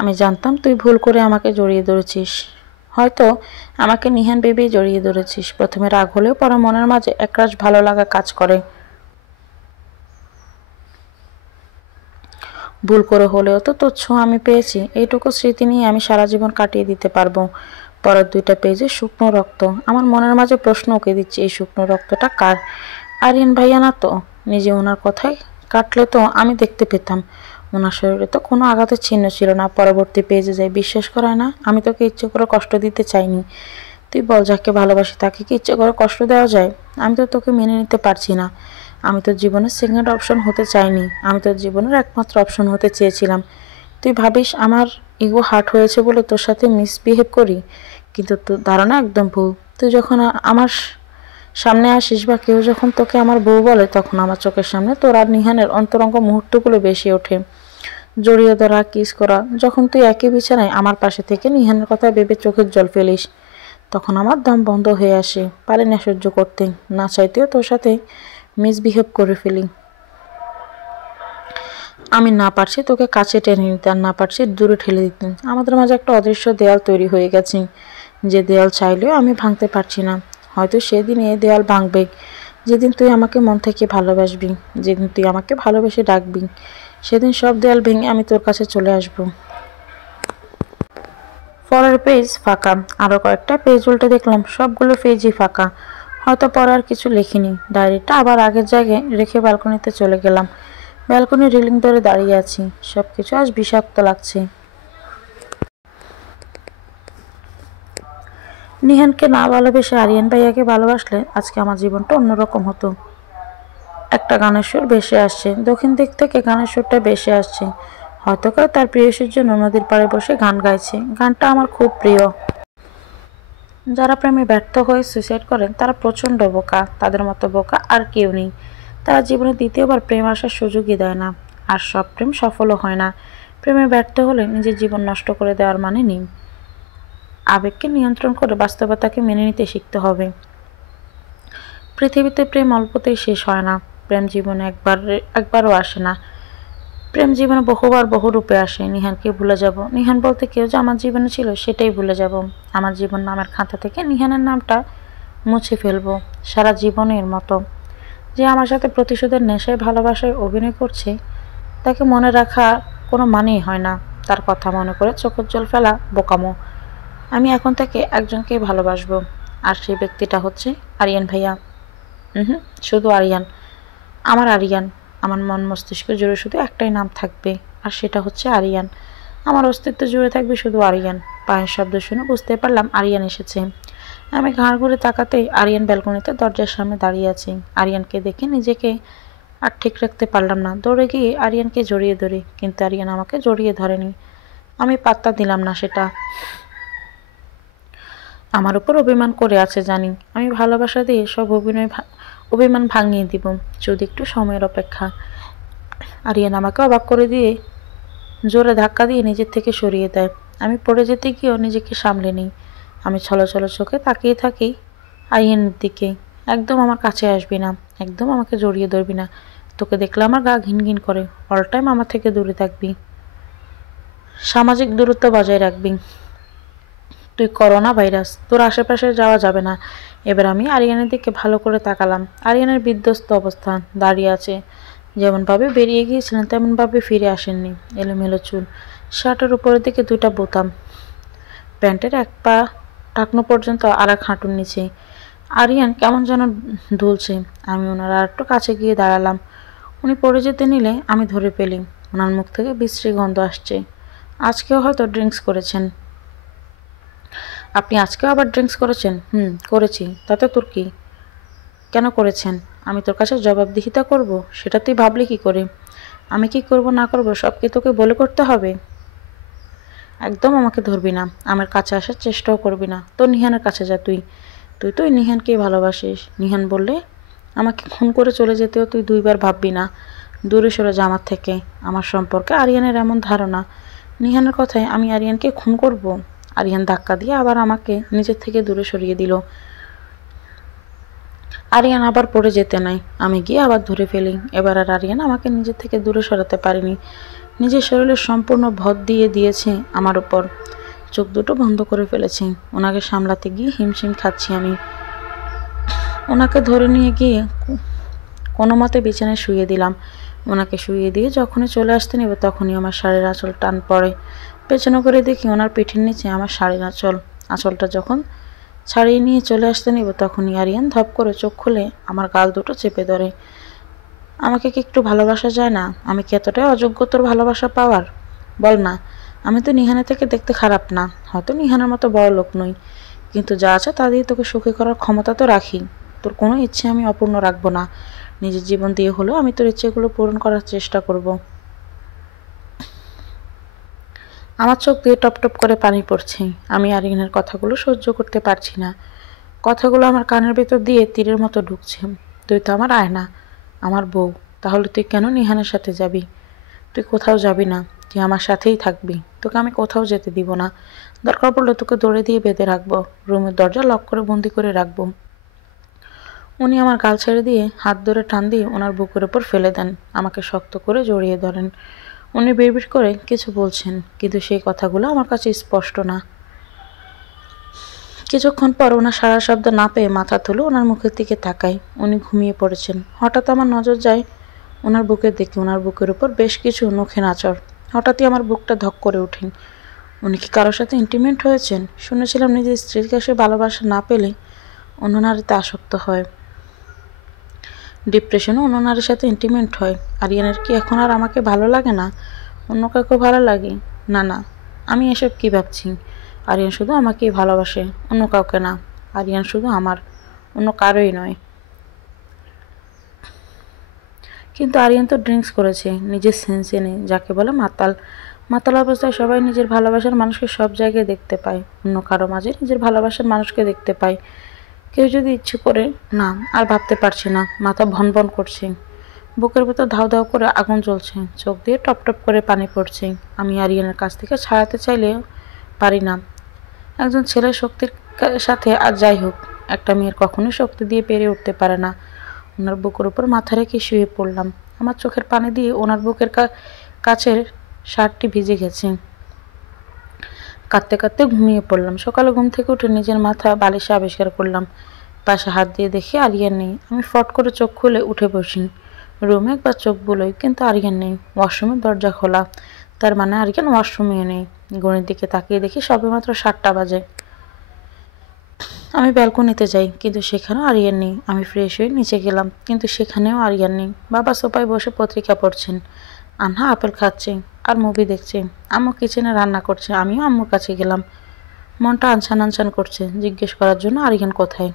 আমি জানতাম তুই ভুল করে আমাকে জড়িয়ে ধরেছিস, হয়তো আমাকে নিহান ভেবেই জড়িয়ে ধরেছিস। প্রথমে রাগ হলেও পরে মনের মাঝে একরাশ ভালো লাগা কাজ করে। ভুল করে হলেও তো তোর ছোঁয়া আমি পেয়েছি, এইটুকু স্মৃতি নিয়ে আমি সারা জীবন কাটিয়ে দিতে পারবো। পরের 2টা পেজে শুকনো রক্ত। আমার মনের মাঝে প্রশ্ন উকে দিচ্ছে, এই শুকনো রক্তটা কার? আরিয়ান ভাইয়া না তো? নিজে ওনার কথায় কাটলে তো আমি দেখতে পেতাম। ওনার শরীরে তো কোনো আঘাতের চিহ্ন ছিল না। পরবর্তী পেজে যাই, বিশ্বাস করায় না, আমি তোকে ইচ্ছে করে কষ্ট দিতে চাইনি। তুই বল, যাকে ভালোবাসি তাকে কি ইচ্ছে করে কষ্ট দেওয়া যায়? আমি তো তোকে মেনে নিতে পারছি না। আমি তোর জীবনের সেকেন্ড অপশন হতে চাইনি, আমি তোর জীবনের একমাত্র অপশন হতে চেয়েছিলাম। তুই ভাবিস আমার ইগো হার্ট হয়েছে বলে তোর সাথে মিসবিহেভ করি, কিন্তু তোর ধারণা একদম ভুল। তুই যখন আমার সামনে আসিস বা কেউ যখন তোকে আমার বউ বলে, তখন আমার চোখের সামনে তোর আর নিহানের অন্তরঙ্গ মুহূর্তগুলো বেশি ওঠে। জড়িয়ে ধরা, কিস করা। যখন তুই একই বিছানায় আমার পাশে থেকে নিহানের কথা ভেবে চোখের জল ফেলিস, তখন আমার দম বন্ধ হয়ে আসে। পারি না সহ্য করতে, না চাইতেও তোর সাথে মিসবিহেভ করে ফেলি। আমি না পারছি তোকে কাছে টেনে নিতে, আর না পারছি দূরে ঠেলে দিতে। আমাদের মাঝে একটা অদৃশ্য দেয়াল তৈরি হয়ে গেছে, যে দেয়াল চাইলেও আমি ভাঙতে পারছি না। হয়তো সেদিন এই দেয়াল ভাঙবে, যেদিন তুই আমাকে মন থেকে ভালোবাসবি, যেদিন তুই আমাকে ভালোবেসে ডাকবি। সেদিন সব দেয়াল ভেঙে আমি তোর কাছে চলে আসব। পরের পেজ ফাঁকা। আরও কয়েকটা পেজ উল্টে দেখলাম সবগুলো পেজই ফাঁকা। হয়তো পরে আর কিছু লিখিনি। ডায়েরিটা আবার আগের জায়গায় রেখে ব্যালকনিতে চলে গেলাম। ব্যালকনির রেলিং ধরে দাঁড়িয়ে আছি। সবকিছু আজ বিষাক্ত লাগছে। নিহানকে না ভালোবেসে আরিয়ান ভাইয়াকে ভালোবাসলে আজকে আমার জীবনটা অন্যরকম হতো। একটা গানের সুর ভেসে আসছে, দক্ষিণ দিক থেকে গানের সুরটা ভেসে আসছে। হয়তো কেউ তার প্রিয়সীর জন্য নদীর পাড়ে বসে গান গাইছে। গানটা আমার খুব প্রিয়। যারা প্রেমে ব্যর্থ হয়ে সুইসাইড করেন তারা প্রচণ্ড বোকা, তাদের মতো বোকা আর কেউ নেই। তারা জীবনে দ্বিতীয়বার প্রেম আসার সুযোগই দেয় না। আর সব প্রেম সফলও হয় না। প্রেমে ব্যর্থ হলে নিজের জীবন নষ্ট করে দেওয়ার মানে নেই। আবেগকে নিয়ন্ত্রণ করে বাস্তবতাকে মেনে নিতে শিখতে হবে। পৃথিবীতে প্রেম অল্পতেই শেষ হয় না। প্রেম জীবনে একবারও আসে না। প্রেম জীবনে বহুবার বহু রূপে আসে। নিহানকে ভুলে যাব, নিহান বলতে কেউ যে আমার জীবনে ছিল সেটাই ভুলে যাব। আমার জীবন নামের খাতা থেকে নিহানের নামটা মুছে ফেলবো সারা জীবনের মতো। যে আমার সাথে প্রতিশোধের নেশায় ভালোবাসায় অভিনয় করছে তাকে মনে রাখা কোনো মানেই হয় না। তার কথা মনে করে চোখের জল ফেলা বোকামো। আমি এখন থেকে একজনকেই ভালোবাসবো, আর সেই ব্যক্তিটা হচ্ছে আরিয়ান ভাইয়া। হুম, শুধু আরিয়ান, আমার আরিয়ান। আমার মন মস্তিষ্ক জুড়ে শুধু একটাই নাম থাকবে, আর সেটা হচ্ছে আরিয়ান। আমার অস্তিত্ব জুড়ে থাকবে শুধু আরিয়ান। পায়ের শব্দ শুনে বুঝতে পারলাম আরিয়ান এসেছে। আমি ঘাড় ঘুরে তাকাতেই আরিয়ান ব্যালকনিতে দরজার সামনে দাঁড়িয়ে আছে। আরিয়ানকে দেখে নিজেকে আর ঠিক রাখতে পারলাম না, দৌড়ে গিয়ে আরিয়ানকে জড়িয়ে ধরি, কিন্তু আরিয়ান আমাকে জড়িয়ে ধরেনি। আমি পাত্তা দিলাম না সেটা। আমার উপর অভিমান করে আছে জানি, আমি ভালোবাসা দিয়ে সব অভিমান ভাঙিয়ে দিব, যদি একটু সময়ের অপেক্ষা। আরিয়ান আমাকে অবাক করে দিয়ে জোরে ধাক্কা দিয়ে নিজের থেকে সরিয়ে দেয়। আমি পড়ে যেতে গিয়েও নিজেকে সামলে নিই। আমি ছলছল চোখে তাকিয়ে থাকি আরিয়ানের দিকে। একদম আমার কাছে আসবি না, একদম আমাকে জড়িয়ে ধরবি না। তোকে দেখলে আমার গা ঘিন ঘিন করে। অল টাইম আমার থেকে দূরে থাকবি, সামাজিক দূরত্ব বজায় রাখবি। তুই করোনা ভাইরাস, তোর আশেপাশে যাওয়া যাবে না। এবার আমি আরিয়ানের দিকে ভালো করে তাকালাম। আরিয়ানের বিধ্বস্ত অবস্থান, দাঁড়িয়ে আছে। যেমনভাবে বেরিয়ে গিয়েছিলেন তেমনভাবে ফিরে আসেননি। এলোমেলো চুল, শার্টের উপরের দিকে দুইটা বোতাম, প্যান্টের এক পা টাকনো পর্যন্ত আর এক হাঁটুর নিচে। আরিয়ান কেমন যেন দুলছে। আমি ওনার আর একটু কাছে গিয়ে দাঁড়ালাম। উনি পড়ে যেতে নিলে আমি ধরে ফেলি। ওনার মুখ থেকে বিশ্রী গন্ধ আসছে। আজকেও হয়তো ড্রিঙ্কস করেছেন। আপনি আজকেও আবার ড্রিঙ্কস করেছেন? হুম, করেছি। তাতে তোর কি? কেন করেছেন? আমি তোর কাছে জবাবদিহিতা করব সেটা তুই ভাবলি কি করে? আমি কি করব না করব সব কি তোকে বলে করতে হবে? একদম আমাকে ধরবি না, আমার কাছে আসার চেষ্টাও করবি না। তোর নিহানের কাছে যা। তুই তুই তো ওই নিহানকেই ভালোবাসিস। নিহান বললে আমাকে খুন করে চলে যেতেও তুই দুইবার ভাববি না। দূরে সরে যা আমার থেকে। আমার সম্পর্কে আরিয়ানের এমন ধারণা, নিহানের কথায় আমি আরিয়ানকে খুন করব? আরিয়ান ধাক্কা দিয়ে আবার আমাকে নিজের থেকে দূরে সরিয়ে দিল। আরিয়ান আবার পড়ে যেতে নাই, আমি গিয়ে আবার ধরে ফেলি। এবার আর আরিয়ান আমাকে নিজের থেকে দূরে সরাতে পারেনি। নিজের শরীরের সম্পূর্ণ ভর দিয়ে দিয়েছে আমার উপর। চোখ দুটো বন্ধ করে ফেলেছি। ওনাকে সামলাতে গিয়ে হিমশিম খাচ্ছি আমি। ওনাকে ধরে নিয়ে গিয়ে কোনো মতে বিছানায় শুইয়ে দিলাম। ওনাকে শুইয়ে দিয়ে যখনই চলে আসতে নেবে তখনই আমার শাড়ির আঁচল টান পড়ে। পেছনে করে দেখি ওনার পিঠের নিচে আমার শাড়ির আঁচলটা যখন ছাড়িয়ে নিয়ে চলে আসতে নিব তখনই আরিয়ান ধপ করে চোখ খুলে আমার গাল দুটো চেপে ধরে। আমাকে কি একটু ভালোবাসা যায় না? আমি কি এতটাই অযোগ্য তোর ভালোবাসা পাওয়ার? বল না। আমি তো নিহানের থেকে দেখতে খারাপ না, হয়তো নিহানের মতো বড় লোক নই, কিন্তু যা আছে তা দিয়ে তোকে সুখী করার ক্ষমতা তো রাখি। তোর কোনো ইচ্ছে আমি অপূর্ণ রাখবো না। নিজের জীবন দিয়ে হলেও আমি তোর ইচ্ছেগুলো পূরণ করার চেষ্টা করব। আমার চোখ দিয়ে টপ টপ করে পানি পড়ছে। আমি আরিয়ানের কথাগুলো সহ্য করতে পারছি না। কথাগুলো আমার কানের ভেতর দিয়ে তীরের মতো ঢুকছে। তুই তো আমার আয়না, আমার বউ। তাহলে তুই কেন নিহানের সাথে যাবি? তুই কোথাও যাবি না, তুই আমার সাথেই থাকবি। তোকে আমি কোথাও যেতে দিব না। দরকার পড়লে তোকে দড়ি দিয়ে বেঁধে রাখবো, রুমের দরজা লক করে বন্দি করে রাখবো। উনি আমার গাল ছেড়ে দিয়ে হাত ধরে টান দিয়ে ওনার বুকের ওপর ফেলে দেন। আমাকে শক্ত করে জড়িয়ে ধরেন। উনি বিড়বিড় করে কিছু বলছেন, কিন্তু সেই কথাগুলো আমার কাছে স্পষ্ট না। কিছুক্ষণ পর ওনার সারা শব্দ না পেয়ে মাথা তুলে ওনার মুখের দিকে তাকাই। উনি ঘুমিয়ে পড়েছেন। হঠাৎ আমার নজর যায় ওনার বুকের দিকে। ওনার বুকের উপর বেশ কিছু নখের আঁচড়। হঠাৎই আমার বুকটা ধক করে ওঠেন। উনি কি কারোর সাথে ইন্টিমেট হয়েছেন? শুনেছিলাম নিজের স্ত্রীর কাছে ভালোবাসা না পেলে অন্য নারীতে আসক্ত হয়, ডিপ্রেশনও অন্য নারীর সাথে ইন্টিমেট হয়। আরিয়ানের কি এখন আর আমাকে ভালো লাগে না? অন্য কাউকে ভালো লাগে? না না, আমি এসব কি ভাবছি? আরিয়ান শুধু আমাকেই ভালোবাসে, অন্য কাউকে না। আরিয়ান শুধু আমার, অন্য কারোই নয়। কিন্তু আরিয়ান তো ড্রিঙ্কস করেছে, নিজের সেন্সে নেই, যাকে বলে মাতাল। মাতাল অবস্থায় সবাই নিজের ভালোবাসার মানুষকে সব জায়গায় দেখতে পায়, অন্য কারো মাঝে নিজের ভালোবাসার মানুষকে দেখতে পায়। কেউ যদি ইচ্ছে করে না, আর ভাবতে পারছে না, মাথা ভনভন করছে, বুকের ভেতর ধাউ ধাউ করে আগুন জ্বলছে, চোখ দিয়ে টপ টপ করে পানি পড়ছে। আমি আরিয়ানের কাছ থেকে ছাড়াতে চাইলে পারি না। একজন ছেলের শক্তির সাথে আর যাই হোক, একটা মেয়ের কখনোই শক্তি দিয়ে পেরে উঠতে পারে না। ওনার বুকের উপর মাথা রেখে শুয়ে পড়লাম। আমার চোখের পানি দিয়ে ওনার বুকের কাছের শার্টটি ভিজে গেছে। কাঁদতে কাঁদতে ঘুমিয়ে পড়লাম। সকালে ঘুম থেকে উঠে নিজের মাথা বালিশে আবিষ্কার করলাম। পাশে হাত দিয়ে দেখি আরিয়ান নেই। আমি ফট করে চোখ খুলে উঠে বসি। রুমে একবার চোখ বুলোই, কিন্তু আরিয়ান নেই। ওয়াশরুমের দরজা খোলা, তার মানে আরিয়ান ওয়াশরুমেও নেই। ঘড়ির দিকে তাকিয়ে দেখি সবেমাত্র 7টা বাজে। আমি ব্যালকনিতে যাই, কিন্তু সেখানেও আরিয়ান নেই। আমি ফ্রেশ হয়ে নিচে গেলাম, কিন্তু সেখানেও আরিয়ান নেই। বাবা সোফায় বসে পত্রিকা পড়ছেন, আনহা আপেল খাচ্ছে আর মুভি দেখছে। আম্মু কিচেনে রান্না করছে। আমিও আম্মুর কাছে গেলাম। মনটা আনছান আনছান করছে জিজ্ঞেস করার জন্য আরিয়ান কোথায়,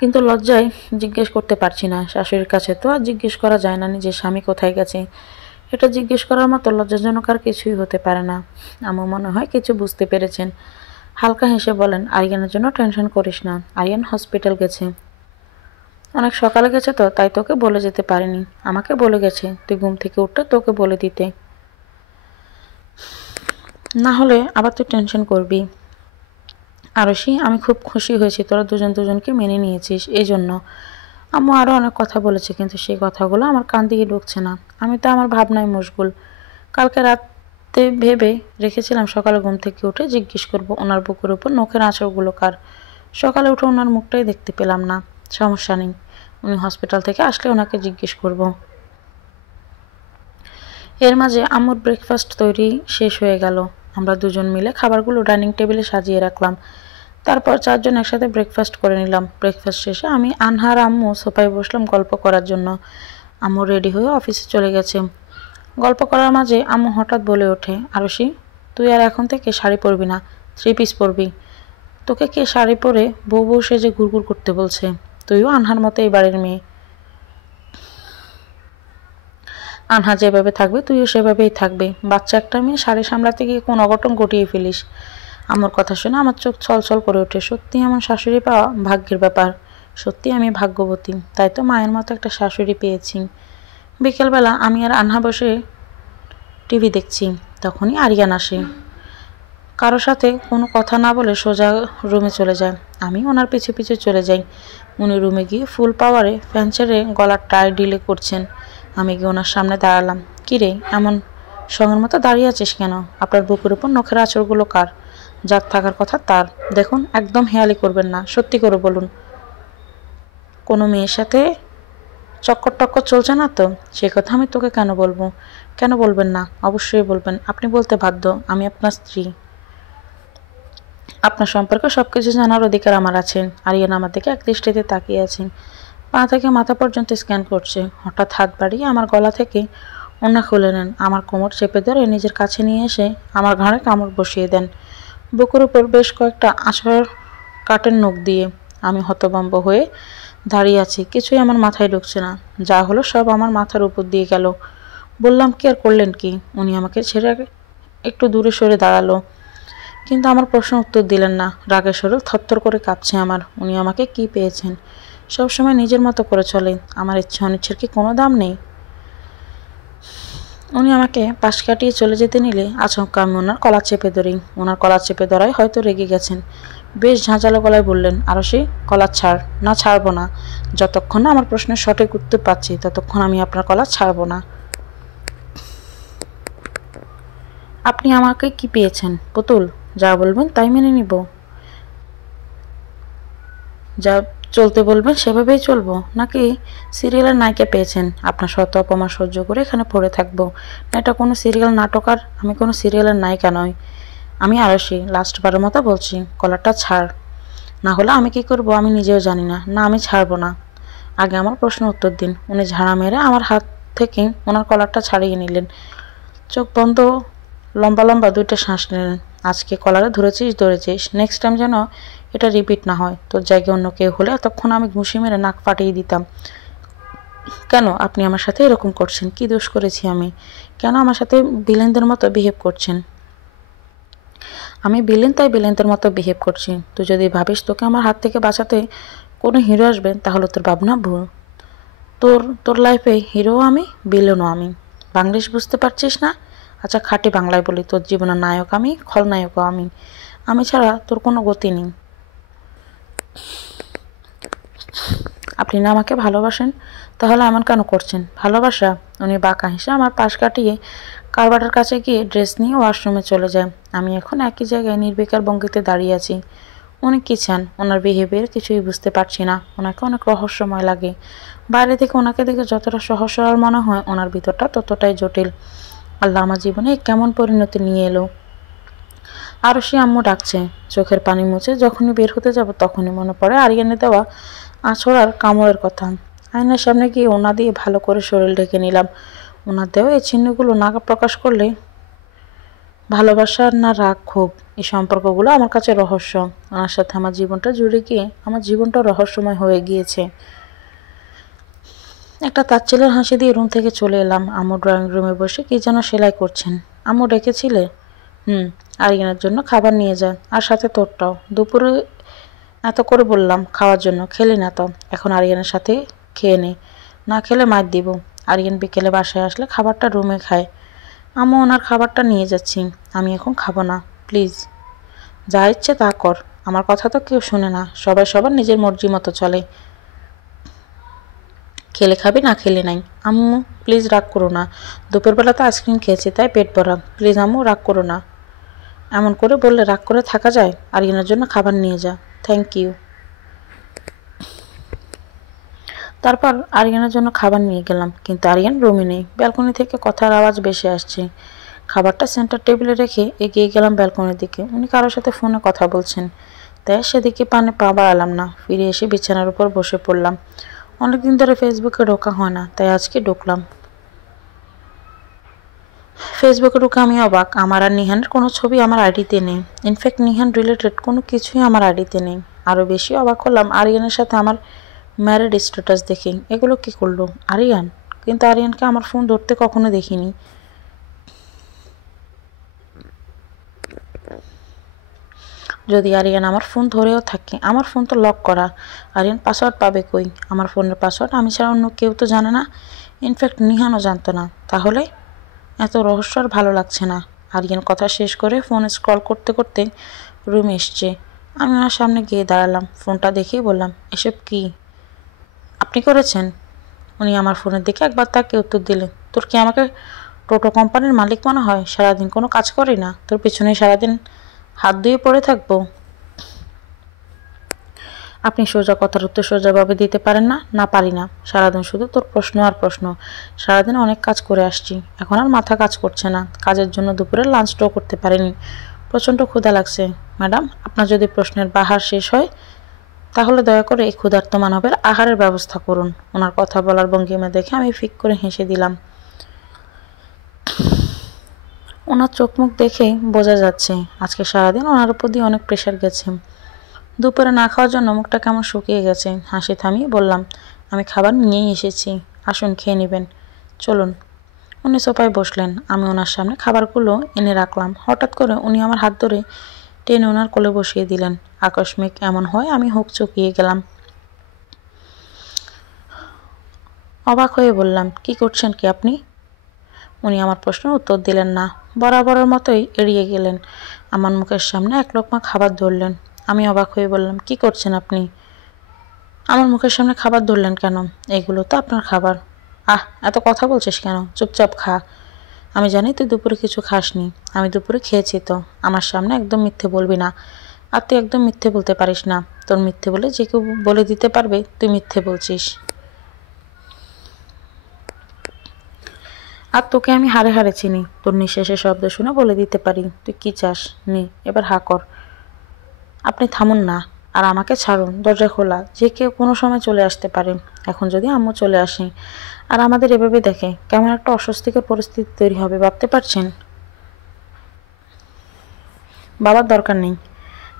কিন্তু লজ্জায় জিজ্ঞেস করতে পারছি না। শাশুড়ির কাছে তো আর জিজ্ঞেস করা যায় না নিজের স্বামী কোথায় গেছে। এটা জিজ্ঞেস করার মতো লজ্জাজনক আর কিছুই হতে পারে না। আম্মু মনে হয় কিছু বুঝতে পেরেছেন। হালকা হেসে বলেন, আরিয়ানের জন্য টেনশন করিস না, আরিয়ান হসপিটাল গেছে। অনেক সকালে গেছে তো, তাই তোকে বলে যেতে পারিনি। আমাকে বলে গেছে তুই ঘুম থেকে উঠতে তোকে বলে দিতে, না হলে আবার তুই টেনশন করবি। আরশি, আমি খুব খুশি হয়েছি তোরা দুজন দুজনকে মেনে নিয়েছিস। এই জন্য আম্মু আরও অনেক কথা বলেছে, কিন্তু সেই কথাগুলো আমার কান দিকে ঢুকছে না। আমি তো আমার ভাবনায় মশগুল। কালকে রাতে ভেবে রেখেছিলাম সকালে ঘুম থেকে উঠে জিজ্ঞেস করব ওনার বুকের উপর নখের আঁচড়গুলো কার। সকালে উঠে ওনার মুখটাই দেখতে পেলাম না। সমস্যা নেই, উনি হসপিটাল থেকে আসলে ওনাকে জিজ্ঞেস করব। এর মাঝে আম্মুর ব্রেকফাস্ট তৈরি শেষ হয়ে গেল। আমরা দুজন মিলে খাবারগুলো ডাইনিং টেবিলে সাজিয়ে রাখলাম। তারপর 4জন একসাথে ব্রেকফাস্ট করে নিলাম। ব্রেকফাস্ট শেষে আমি আনহার আম্মু সোফায় বসলাম গল্প করার জন্য। আম্মু রেডি হয়ে অফিসে চলে গেছে। গল্প করার মাঝে আম্মু হঠাৎ বলে ওঠে, আরশি, তুই আর এখন থেকে শাড়ি পরবি না, 3 পিস পরবি। তোকে কে শাড়ি পরে বউ বউ সেজে ঘুরঘুর করতে বলছে? তুইও আনহার মতো এই বাড়ির মেয়ে। আনহা যেভাবে থাকবে তুইও সেভাবেই থাকবে। বাচ্চা একটা মেয়ে শাড়ি সামলাতে গিয়ে কোন অঘটন ঘটিয়ে ফেলিস। আমার কথা শুনে আমার চোখ ছলছল করে ওঠে। সত্যি আমার শাশুড়ি পাওয়া ভাগ্যের ব্যাপার। সত্যি আমি ভাগ্যবতী, তাই তো মায়ের মতো একটা শাশুড়ি পেয়েছি। বিকেলবেলা আমি আর আনহা বসে টিভি দেখছি। তখনই আরিয়ান আসে। কারো সাথে কোনো কথা না বলে সোজা রুমে চলে যায়। আমি ওনার পিছু পিছু চলে যাই। উনি রুমে গিয়ে ফুল পাওয়ারে ফ্যান ছেড়ে গলার টাই ডিলে করছেন। আমি গিয়ে ওনার সামনে দাঁড়ালাম। কিরে, এমন সঙ্গের মতো দাঁড়িয়ে আছিস কেন? আপনার বুকের উপর নখের আঁচড়গুলো কার? যার থাকার কথা তার। দেখুন, একদম হেয়ালি করবেন না। সত্যি করে বলুন, কোনো মেয়ের সাথে চক্কর টক্কর চলছে না তো? সে কথা আমি তোকে কেন বলবো? কেন বলবেন না? অবশ্যই বলবেন। আপনি বলতে বাধ্য, আমি আপনার স্ত্রী। আপনার সম্পর্কে সবকিছু জানার অধিকার আমার আছে। আরিয়ান আমার দিকে এক দৃষ্টিতে তাকিয়ে আছেন। পা থেকে মাথা পর্যন্ত স্ক্যান করছে। হঠাৎ হাত বাড়িয়ে আমার গলা থেকে ওড়না খুলে নেন। আমার কোমর চেপে ধরে নিজের কাছে নিয়ে এসে আমার ঘাড়ে কামড় বসিয়ে দেন, বুকের উপর বেশ কয়েকটা আঁচড় কাটেন নখ দিয়ে। আমি হতভম্ব হয়ে দাঁড়িয়ে আছি। কিছুই আমার মাথায় ঢুকছে না। যা হলো সব আমার মাথার উপর দিয়ে গেল। বললাম কি আর করলেন কি? উনি আমাকে ছেড়ে একটু দূরে সরে দাঁড়ালো, কিন্তু আমার প্রশ্ন উত্তর দিলেন না। রাগের শরীর থরথর করে কাঁপছে আমার। উনি আমাকে কি পেয়েছেন? সবসময় নিজের মতো করে চলে। আমার ইচ্ছে অনিচ্ছের কি কোনো দাম নেই? উনি আমাকে পাশ কাটিয়ে চলে যেতে নিলে আচমকা আমি ওনার কলার চেপে ধরি। ওনার কলার চেপে ধরায় হয়তো রেগে গেছেন। বেশ ঝাঁঝালো গলায় বললেন, আরশি, কলার ছাড়। না, ছাড়বো না। যতক্ষণ না আমার প্রশ্নের সঠিক উত্তর পাচ্ছি ততক্ষণ আমি আপনার কলার ছাড়বো না। আপনি আমাকে কি পেয়েছেন? পুতুল। যা বলবেন তাই মেনে নিব। যা চলতে বলবেন সেভাবেই চলবো, নাকি সিরিয়ালের নায়িকা পেয়েছেন? আপনার শত অপমান সহ্য করে এখানে পড়ে থাকবো না? এটা কোনো সিরিয়াল নাটক, আর আমি কোনো সিরিয়ালের নায়িকা নই। আমি আরশি, লাস্টবারের মতো বলছি, কলারটা ছাড়। না হলে আমি কি করব আমি নিজেও জানি না। না, আমি ছাড়বো না। আগে আমার প্রশ্ন উত্তর দিন। উনি ঝাড়া মেরে আমার হাত থেকে ওনার কলারটা ছাড়িয়ে নিলেন। চোখ বন্ধ লম্বা লম্বা 2টা শ্বাস নিলেন। আজকে কলারে ধরেছিস ধরেছিস, নেক্সট টাইম যেন এটা রিপিট না হয়। তোর জায়গায় অন্য কেউ হলে এতক্ষণ আমি ঘুষি মেরে নাক ফাটিয়ে দিতাম। কেন আপনি আমার সাথে এরকম করছেন? কি দোষ করেছি আমি? কেন আমার সাথে ভিলেনদের মতো বিহেভ করছেন? আমি ভিলেন, তাই ভিলেনদের মতো বিহেভ করছি। তুই যদি ভাবিস তোকে আমার হাত থেকে বাঁচাতে কোনো হিরো আসবেন, তাহলে তোর ভাবনা ভুল। তোর লাইফে হিরো আমি, ভিলেনও আমি। বাংলিশ বুঝতে পারছিস না? আচ্ছা, খাঁটি বাংলায় বলি, তোর জীবনের নায়ক আমি, খলনায়কও আমি। আমি ছাড়া তোর কোনো গতি নেই। আপনি না আমাকে ভালোবাসেন? তাহলে এমন কেন করছেন? ভালোবাসা? উনি বাঁকা হেসে আমার পাশ কাটিয়ে কারবাটার কাছে গিয়ে ড্রেস নিয়ে ওয়াশরুমে চলে যায়। আমি এখন একই জায়গায় নির্বিকার ভঙ্গিতে দাঁড়িয়ে আছি। উনি কি চান? ওনার বিহেভিয়ার কিছুই বুঝতে পারছি না। ওনাকে অনেক রহস্যময় লাগে। বাইরে থেকে ওনাকে দেখে যতটা সহজ সরল মনে হয়, ওনার ভিতরটা ততটাই জটিল। আল্লাহ আমার জীবনে কেমন পরিণতি নিয়ে এলো। আরও সে আম্মু ডাকছে। চোখের পানি মুছে যখনই বের হতে যাব তখনই মনে পড়ে আরিয়ানে দেওয়া আছড়ার কামড়ের কথা। আয়নার সামনে গিয়ে ওনা দিয়ে ভালো করে শরীর ঢেকে নিলাম। ওনার দেওয়া এই চিহ্নগুলো না প্রকাশ করলে ভালোবাসা না রাগ ক্ষোভ, এই সম্পর্কগুলো আমার কাছে রহস্য। ওনার সাথে আমার জীবনটা জুড়ে গিয়ে আমার জীবনটা রহস্যময় হয়ে গিয়েছে। একটা তাচ্ছিল্যের হাসি দিয়ে রুম থেকে চলে এলাম। আম্মু ড্রয়িং রুমে বসে কি যেন সেলাই করছেন। আম্মু ডেকেছিলে? আরিয়ানের জন্য খাবার নিয়ে যা, আর সাথে তোরটাও। দুপুরে এত করে বললাম খাওয়ার জন্য, খেলি না তো। এখন আরিয়ানের সাথে খেয়ে নে, না খেলে মার দিব। আরিয়ান বিকেলে বাসায় আসলে খাবারটা রুমে খায়। আম্মু ওনার খাবারটা নিয়ে যাচ্ছি। আমি এখন খাবো না, প্লিজ। যা ইচ্ছে তা কর, আমার কথা তো কেউ শুনে না। সবাই সবার নিজের মর্জি মতো চলে। খেলে খাবি, না খেলে নাই। আম্মু প্লিজ রাগ করো না। দুপুরবেলা তো আইসক্রিম খেয়েছি, তাই পেট ভরা। প্লিজ আম্মু রাগ করো না। এমন করে বললে রাগ করে থাকা যায়? আরিয়ানের জন্য খাবার নিয়ে যা। Thank you. তারপর আরিয়ানের জন্য খাবার নিয়ে গেলাম, কিন্তু আরিয়ান রুমে নেই। ব্যালকনি থেকে কথার আওয়াজ বেশি আসছে। খাবারটা সেন্টার টেবিলে রেখে এগিয়ে গেলাম ব্যালকনির দিকে। উনি কারোর সাথে ফোনে কথা বলছেন, তাই সেদিকে পানে পা বাড়ালাম না। ফিরে এসে বিছানার উপর বসে পড়লাম। অনেকদিন ধরে ফেসবুকে ঢোকা হয় না, তাই আজকে ঢুকলাম। ফেসবুকে ঢুকে আমি অবাক, আমার আর নিহানের কোনো ছবি আমার আইডিতে নেই। ইনফ্যাক্ট নিহান রিলেটেড কোনো কিছুই আমার আইডিতে নেই। আরও বেশি অবাক হলাম আরিয়ানের সাথে আমার ম্যারিড স্ট্যাটাস দেখে। এগুলো কি করলো আরিয়ান? কিন্তু আরিয়ানকে আমার ফোন ধরতে কখনো দেখিনি। যদি আরিয়ান আমার ফোন ধরেও থাকে, আমার ফোন তো লক করা। আরিয়ান পাসওয়ার্ড পাবে কই? আমার ফোনের পাসওয়ার্ড আমি ছাড়া অন্য কেউ তো জানে না। ইনফ্যাক্ট নিহানও জানতো না। তাহলে এত রহস্য আর ভালো লাগছে না। আরিয়ান কথা শেষ করে ফোন স্ক্রল করতে করতে রুমে এসছে। আমি ওনার সামনে গিয়ে দাঁড়ালাম। ফোনটা দেখেই বললাম, এসব কি আপনি করেছেন? উনি আমার ফোনের দিকে একবার তাকে উত্তর দিলেন, তোর কি আমাকে টোটো কোম্পানির মালিক মনে হয়? সারাদিন কোনো কাজ করি না, তোর পিছনে সারাদিন হাত ধুয়ে পড়ে থাকবো? আপনি সোজা কথার উত্তর সোজাভাবে দিতে পারেন না? না পারি না। সারাদিন শুধু তোর প্রশ্ন আর প্রশ্ন। সারাদিন অনেক কাজ করে আসছি, এখন আর মাথা কাজ করছে না। কাজের জন্য দুপুরে লাঞ্চটাও করতে পারিনি। প্রচণ্ড ক্ষুধা লাগছে। ম্যাডাম, আপনার যদি প্রশ্নের বাহার শেষ হয় তাহলে দয়া করে এই ক্ষুধার্ত মানবের আহারের ব্যবস্থা করুন। ওনার কথা বলার ভঙ্গিমা দেখে আমি ফিক করে হেসে দিলাম। ওনার চোখ মুখ দেখে বোঝা যাচ্ছে আজকে সারাদিন ওনার উপর দিয়ে অনেক প্রেশার গেছে। দুপুরে না খাওয়ার জন্য মুখটা কেমন শুকিয়ে গেছে। হাসি থামিয়ে বললাম, আমি খাবার নিয়েই এসেছি, আসুন খেয়ে নেবেন, চলুন। উনি সোফায় বসলেন। আমি ওনার সামনে খাবারগুলো এনে রাখলাম। হঠাৎ করে উনি আমার হাত ধরে টেনে ওনার কোলে বসিয়ে দিলেন। আকস্মিক এমন হয় আমি হোক চকিয়ে গেলাম। অবাক হয়ে বললাম, কি করছেন কি আপনি? উনি আমার প্রশ্নের উত্তর দিলেন না, বরাবরের মতোই এড়িয়ে গেলেন। আমার মুখের সামনে এক লোকমা খাবার ধরলেন। আমি অবাক হয়ে বললাম, কি করছেন আপনি? আমার মুখের সামনে খাবার ধরলেন কেন? এগুলো তো আপনার খাবার। এত কথা বলছিস কেন? চুপচাপ খা। আমি জানি তুই দুপুরে কিছু খাসনি। আমি দুপুরে খেয়েছি তো। আমার সামনে একদম মিথ্যে বলবি না। আর তুই একদম মিথ্যে বলতে পারিস না। তোর মিথ্যে বলে যে কেউ বলে দিতে পারবে তুই মিথ্যে বলছিস। আর তোকে আমি হাড়ে হাড়ে চিনি। তোর নিঃশ্বাসের শব্দ শুনে বলে দিতে পারি তুই কি চাস। নে এবার হা কর। আপনি থামুন না, আর আমাকে ছাড়ুন। দরজা খোলা, যে কেউ কোনো সময় চলে আসতে পারে। এখন যদি আম্মু চলে আসে আর আমাদের এভাবে দেখে, কেমন একটা অস্বস্তিকর পরিস্থিতি তৈরি হবে ভাবতে পারছেন? বাবার দরকার নেই।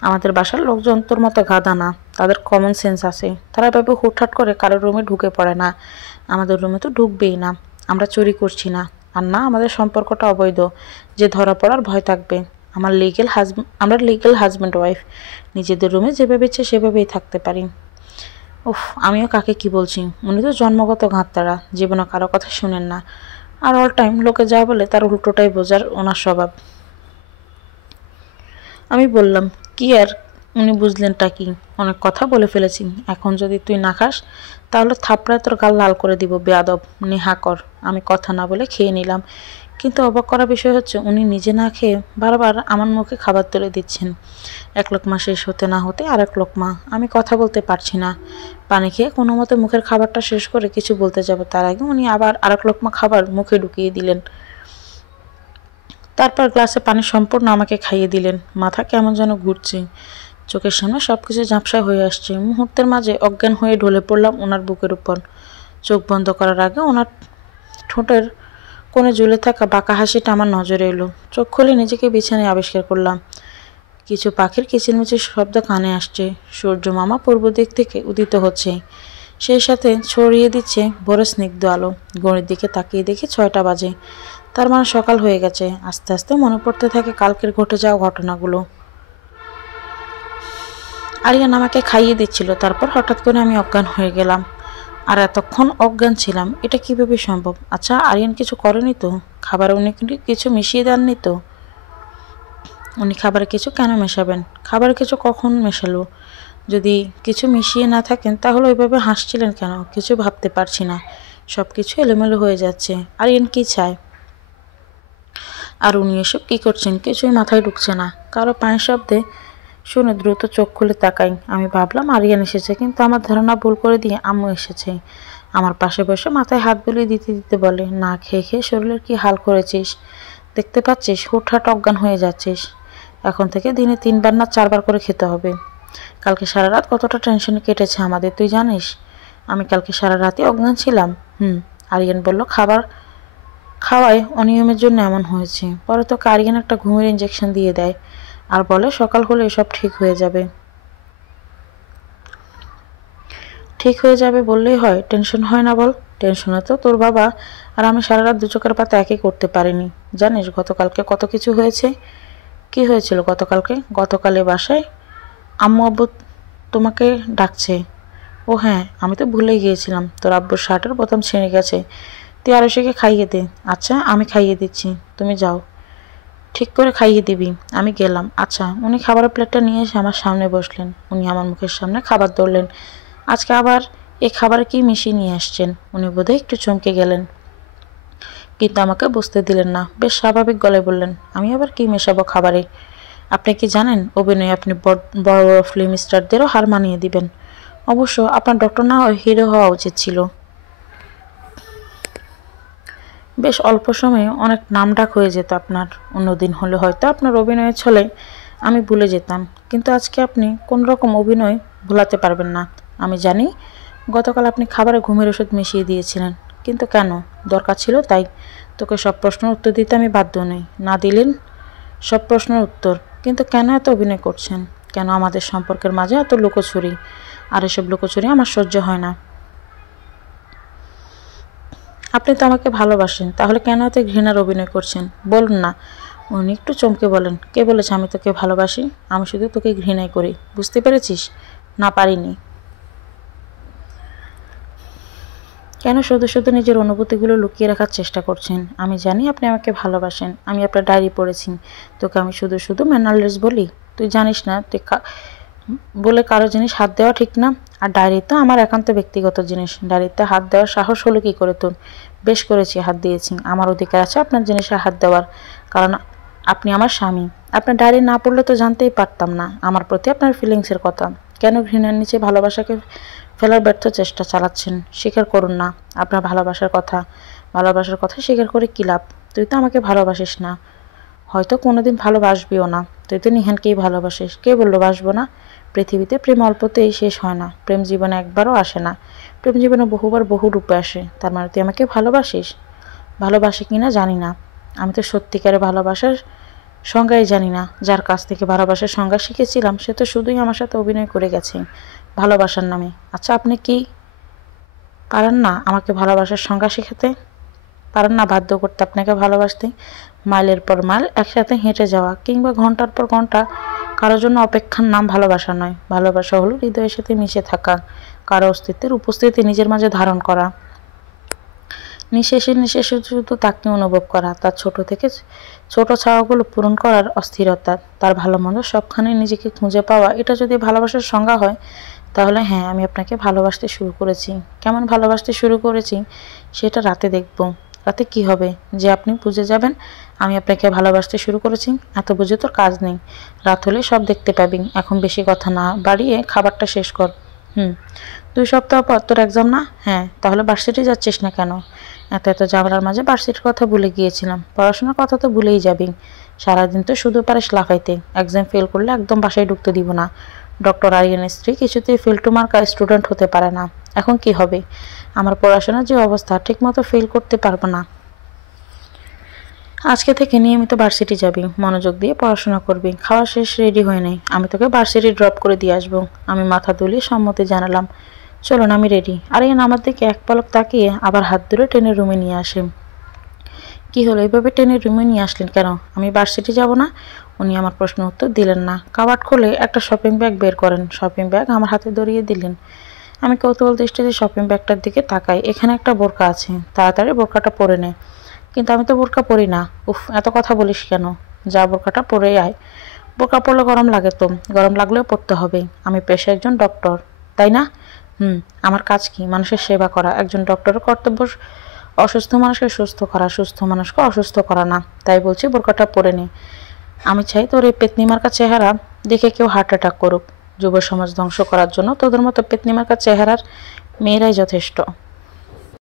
আমাদের বাসার লোকজন তোর মতো গাধা না। তাদের কমন সেন্স আছে। তারা এভাবে হুটহাট করে কারোর রুমে ঢুকে পড়ে না। আমাদের রুমে তো ঢুকবেই না। আমরা চুরি করছি না, আর না আমাদের সম্পর্কটা অবৈধ যে ধরা পড়ার ভয় থাকবে। আমরা লিগ্যাল হাজব্যান্ড ওয়াইফ। নিজেদের রুমে যেভাবে ইচ্ছে সেভাবেই থাকতে পারি। উফ, আমিও কাকে কি বলছি। উনি তো জন্মগত ঘাততারা, জীবনে কারো কথা শুনেন না। আর অল টাইম লোকে যা বলে তার উল্টোটাই বোঝার ওনার স্বভাব। আমি বললাম, কি আর উনি বুঝলেনটা কি, অনেক কথা বলে ফেলেছি, এখন যদি তুই না খাস তাহলে থাপড়ায় তোর গাল লাল করে দিব বেয়াদব, নেহা কর। আমি কথা না বলে খেয়ে নিলাম, কিন্তু অবাক করা বিষয় হচ্ছে উনি নিজে না খেয়ে বারবার আমার মুখে খাবার তুলে দিচ্ছেন। এক লোকমা শেষ হতে না হতে আর এক লোকমা, আমি কথা বলতে পারছি না। পানি খেয়ে কোনো মতে মুখের খাবারটা শেষ করে কিছু বলতে যাব তার আগে উনি আবার আর এক লোকমা খাবার মুখে ঢুকিয়ে দিলেন। তারপর গ্লাসে পানি সম্পূর্ণ আমাকে খাইয়ে দিলেন। মাথা কেমন যেন ঘুরছে, চোখের সামনে সবকিছু ঝাপসা হয়ে আসছে। মুহূর্তের মাঝে অজ্ঞান হয়ে ঢলে পড়লাম ওনার বুকের উপর। চোখ বন্ধ করার আগে ওনার ঠোঁটের কোণে ঝুলে থাকা বাঁকা হাসিটা আমার নজরে এলো। চোখ খুলে নিজেকে বিছানায় আবিষ্কার করলাম। কিছু পাখির কিচিরমিচির শব্দ কানে আসছে। সূর্য মামা পূর্ব দিক থেকে উদিত হচ্ছে, সেই সাথে ছড়িয়ে দিচ্ছে ভোরের স্নিগ্ধ আলো। ঘড়ির দিকে তাকিয়ে দেখি 6টা বাজে, তার মানে সকাল হয়ে গেছে। আস্তে আস্তে মনে পড়তে থাকে কালকের ঘটে যাওয়া ঘটনাগুলো। আরিয়ান আমাকে খাইয়ে দিচ্ছিল, তারপর হঠাৎ করে আমি অজ্ঞান হয়ে গেলাম। আর এতক্ষণ অজ্ঞান ছিলাম, এটা কিভাবে সম্ভব? আচ্ছা, আরিয়ান কিছু করেনি তো? খাবারে উনি কিছু মিশিয়ে দেননি তো? উনি খাবারে কিছু কেন মেশাবেন? খাবারে কিছু কখন মেশালো? যদি কিছু মিশিয়ে না থাকেন তাহলে ওইভাবে হাসছিলেন কেন? কিছু ভাবতে পারছি না, সব কিছু এলোমেলো হয়ে যাচ্ছে। আরিয়ান কি চায় আর উনি এসব কী করছেন কিছুই মাথায় ঢুকছে না। কারো পায়ের শব্দে শুনে দ্রুত চোখ খুলে তাকাই। আমি ভাবলাম আরিয়ান এসেছে, কিন্তু আমার ধারণা ভুল করে দিয়ে আম্মু এসেছে। আমার পাশে বসে মাথায় হাত বুলিয়ে দিতে দিতে বলে, না খেয়ে খেয়ে শরীরের কি হাল করেছিস, দেখতে পাচ্ছিস হুটহাট অজ্ঞান হয়ে যাচ্ছিস। এখন থেকে দিনে 3বার না 4বার করে খেতে হবে। কালকে সারা রাত কতটা টেনশনে কেটেছে আমাদের তুই জানিস? আমি কালকে সারা রাতে অজ্ঞান ছিলাম। আরিয়ান বলল খাবার খাওয়ায় অনিয়মের জন্য এমন হয়েছে। পরে তোকে আরিয়ান একটা ঘুমের ইঞ্জেকশন দিয়ে দেয় আর বলে সকাল হলে এসব ঠিক হয়ে যাবে। ঠিক হয়ে যাবে বললেই হয়, টেনশন হয় না বল? টেনশনে তো তোর বাবা আর আমি সারা রাত 2 চোখের পাতা একই করতে পারিনি। জানিস গতকালকে কত কিছু হয়েছে? কি হয়েছিল গতকালকে? গতকালে বাসায় আম্মু আব্বু তোমাকে ডাকছে। ও হ্যাঁ, আমি তো ভুলে গিয়েছিলাম, তোর আব্বুর শার্টের বোতাম ছিঁড়ে গেছে, তুই আরশিকে খাইয়ে দে। আচ্ছা আমি খাইয়ে দিচ্ছি, তুমি যাও, ঠিক করে খাইয়ে দিবি। আমি গেলাম। আচ্ছা। উনি খাবারের প্লেটটা নিয়ে এসে আমার সামনে বসলেন। উনি আমার মুখের সামনে খাবার ধরলেন। আজকে আবার এই খাবারে কি মিশিয়ে নিয়ে আসছেন? উনি বোধহয় একটু চমকে গেলেন, কিন্তু আমাকে বুঝতে দিলেন না। বেশ স্বাভাবিক গলায় বললেন, আমি আবার কি মেশাবো খাবারে? আপনি কি জানেন অভিনয়ে আপনি বড় বড় ফিল্ম স্টারদেরও হার মানিয়ে দিবেন। অবশ্য আপনার ডক্টর না হয় হিরো হওয়া উচিত ছিল। বেশ অল্প সময়ে অনেক নামডাক হয়ে যেত আপনার। অন্যদিন হলে হয়তো আপনার অভিনয়ের ছলে আমি ভুলে যেতাম, কিন্তু আজকে আপনি কোন রকম অভিনয় ভুলাতে পারবেন না। আমি জানি গতকাল আপনি খাবারে ঘুমের ওষুধ মিশিয়ে দিয়েছিলেন, কিন্তু কেন? দরকার ছিল তাই। তোকে সব প্রশ্নের উত্তর দিতে আমি বাধ্য নই। না দিলেন সব প্রশ্নের উত্তর, কিন্তু কেন এত অভিনয় করছেন? কেন আমাদের সম্পর্কের মাঝে এত লুকোচুরি? আর এসব লুকোচুরি আমার সহ্য হয় না। আপনি তো আমাকে ভালোবাসেন, তাহলে কেন এত ঘৃণার অভিনয় করছেন বলুন না? উনি একটু চমকে বলেন, কে বলেছে আমি তোকে ভালোবাসি? আমি শুধু তোকে ঘৃণাই করি, বুঝতে পেরেছিস? না পারিনি। কেন শুধু শুধু নিজের অনুভূতিগুলো লুকিয়ে রাখার চেষ্টা করছেন? আমি জানি আপনি আমাকে ভালোবাসেন, আমি আপনার ডায়েরি পড়েছি। তোকে আমি শুধু শুধু ম্যানারলেস বলি? তুই জানিস না তুই বলে কারো জিনিস হাত দেওয়া ঠিক না। আর ডায়েরি তো আমার একান্ত ব্যক্তিগত জিনিস, ডায়েরিতে হাত দেওয়ার সাহস হলো কি করে তোর? বেশ করেছি, হাত দিয়েছি। আমার অধিকার আছে আপনার জিনিসে হাত দেওয়ার, কারণ আপনি আমার স্বামী। আপনার ডায়েরি না পড়লে তো জানতেই পারতাম না আমার প্রতি আপনার ফিলিংসের কথা। কেন ঘৃণার নিচে ভালোবাসাকে ফেলার ব্যর্থ চেষ্টা চালাচ্ছেন? স্বীকার করুন না আপনার ভালোবাসার কথা। ভালোবাসার কথা স্বীকার করে কী লাভ? তুই তো আমাকে ভালোবাসিস না, হয়তো কোনোদিন ভালোবাসবিও না। তুই তো নিহানকেই ভালোবাসিস। কে বললো বাসবো না? পৃথিবীতে প্রেম অল্পতেই শেষ হয় না, প্রেম জীবনে একবারও আসে না, প্রেম জীবনে বহুবার বহু রূপে আসে। তার মানে তুই আমাকে ভালোবাসিস? ভালোবাসি কি না জানি না, আমি তো সত্যিকারের ভালোবাসার সংজ্ঞাই জানি না। যার কাছ থেকে ভালোবাসার সংজ্ঞা শিখেছিলাম সে তো শুধুই আমার সাথে অভিনয় করে গেছে ভালোবাসার নামে। আচ্ছা, আপনি কি পারেন না আমাকে ভালোবাসার সংজ্ঞা শেখাতে? পারেন না বাধ্য করতে আপনাকে ভালোবাসতে? মাইলের পর মাইল একসাথে হেঁটে যাওয়া, কিংবা ঘন্টার পর ঘন্টা কারোর জন্য অপেক্ষার নাম ভালোবাসা নয়। ভালোবাসা হলো হৃদয়ের সাথে মিশে থাকা, কারো অস্তিত্বের উপস্থিতি নিজের মাঝে ধারণ করা। নিঃশেষে নিঃশেষে শুধু তাকে অনুভব করা, তার ছোট থেকে ছোট চাওয়াগুলো পূরণ করার অস্থিরতা, তার ভালো মন্দ সবখানে নিজেকে খুঁজে পাওয়া, এটা যদি ভালোবাসার সংজ্ঞা হয় তাহলে হ্যাঁ, আমি আপনাকে ভালোবাসতে শুরু করেছি। কেমন ভালোবাসতে শুরু করেছি সেটা রাতে দেখব। রাতে কি হবে যে আপনি বুঝে যাবেন আমি আপনাকে ভালোবাসতে শুরু করেছি। এত বুঝে তোর কাজ নেই, রাত হলে সব দেখতে পাবি। এখন বেশি কথা না বাড়িয়ে খাবারটা শেষ কর। 2 সপ্তাহ পর তোর এক্সাম না? হ্যাঁ, তাহলে ভার্সিটি যাচ্ছিস না কেন? এত ঝামেলার মাঝে ভার্সিটির কথা ভুলে গিয়েছিলাম। পড়াশোনার কথা তো ভুলেই যাবি, সারাদিন তো শুধু পারিস লাফাইতে। এক্সাম ফেল করলে একদম বাসায় ঢুকতে দিব না। ডক্টর আরিয়ানের স্ত্রী কিছুতেই ফেল টু মার্কা স্টুডেন্ট হতে পারে না। এখন কি হবে? আমার পড়াশোনার যে অবস্থা, ঠিকমতো ফেল করতে পারবো না। আজকে থেকে নিয়মিত ভার্সিটি যাবি, মনোযোগ দিয়ে পড়াশোনা করবি। খাওয়া শেষ, রেডি হয়ে নেই, আমি তোকে ভার্সিটি ড্রপ করে দিয়ে আসবো। আমি মাথা তুলিয়ে সম্মতি জানালাম। চলুন, আমি রেডি। আরিয়ান আমার দিকে এক পলক তাকিয়ে আবার হাত ধরে টেনে রুমে নিয়ে আসে। কি হলো, এইভাবে টেনে রুমে নিয়ে আসলেন কেন? আমি ভার্সিটি যাব না? উনি আমার প্রশ্ন উত্তর দিলেন না। কাবার্ড খুলে একটা শপিং ব্যাগ বের করেন। শপিং ব্যাগ আমার হাতে ধরিয়ে দিলেন। আমি কৌতূহল দৃষ্টিতে শপিং ব্যাগটার দিকে তাকাই। এখানে একটা বোরকা আছে, তাড়াতাড়ি বোরকাটা পরে নে। কিন্তু আমি তো বোরকা পরি না। উফ, এত কথা বলিস কেন? যা, বোরকাটা পরেই আয়। বোরকা পরলে গরম লাগে তো? গরম লাগলেও পরতে হবে। আমি পেশায় একজন ডক্টর, তাই না? আমার কাজ কি? মানুষের সেবা করা। একজন ডক্টরের কর্তব্য অসুস্থ মানুষকে সুস্থ করা, সুস্থ মানুষকে অসুস্থ করা না। তাই বলছি বোরকাটা পরে নে। আমি চাই তোর এই পেতনিমার্কা চেহারা দেখে কেউ হার্ট অ্যাটাক করুক। যুব সমাজ ধ্বংস করার জন্য তোদের মতো পেতনিমার্কা চেহারার মেয়েরাই যথেষ্ট।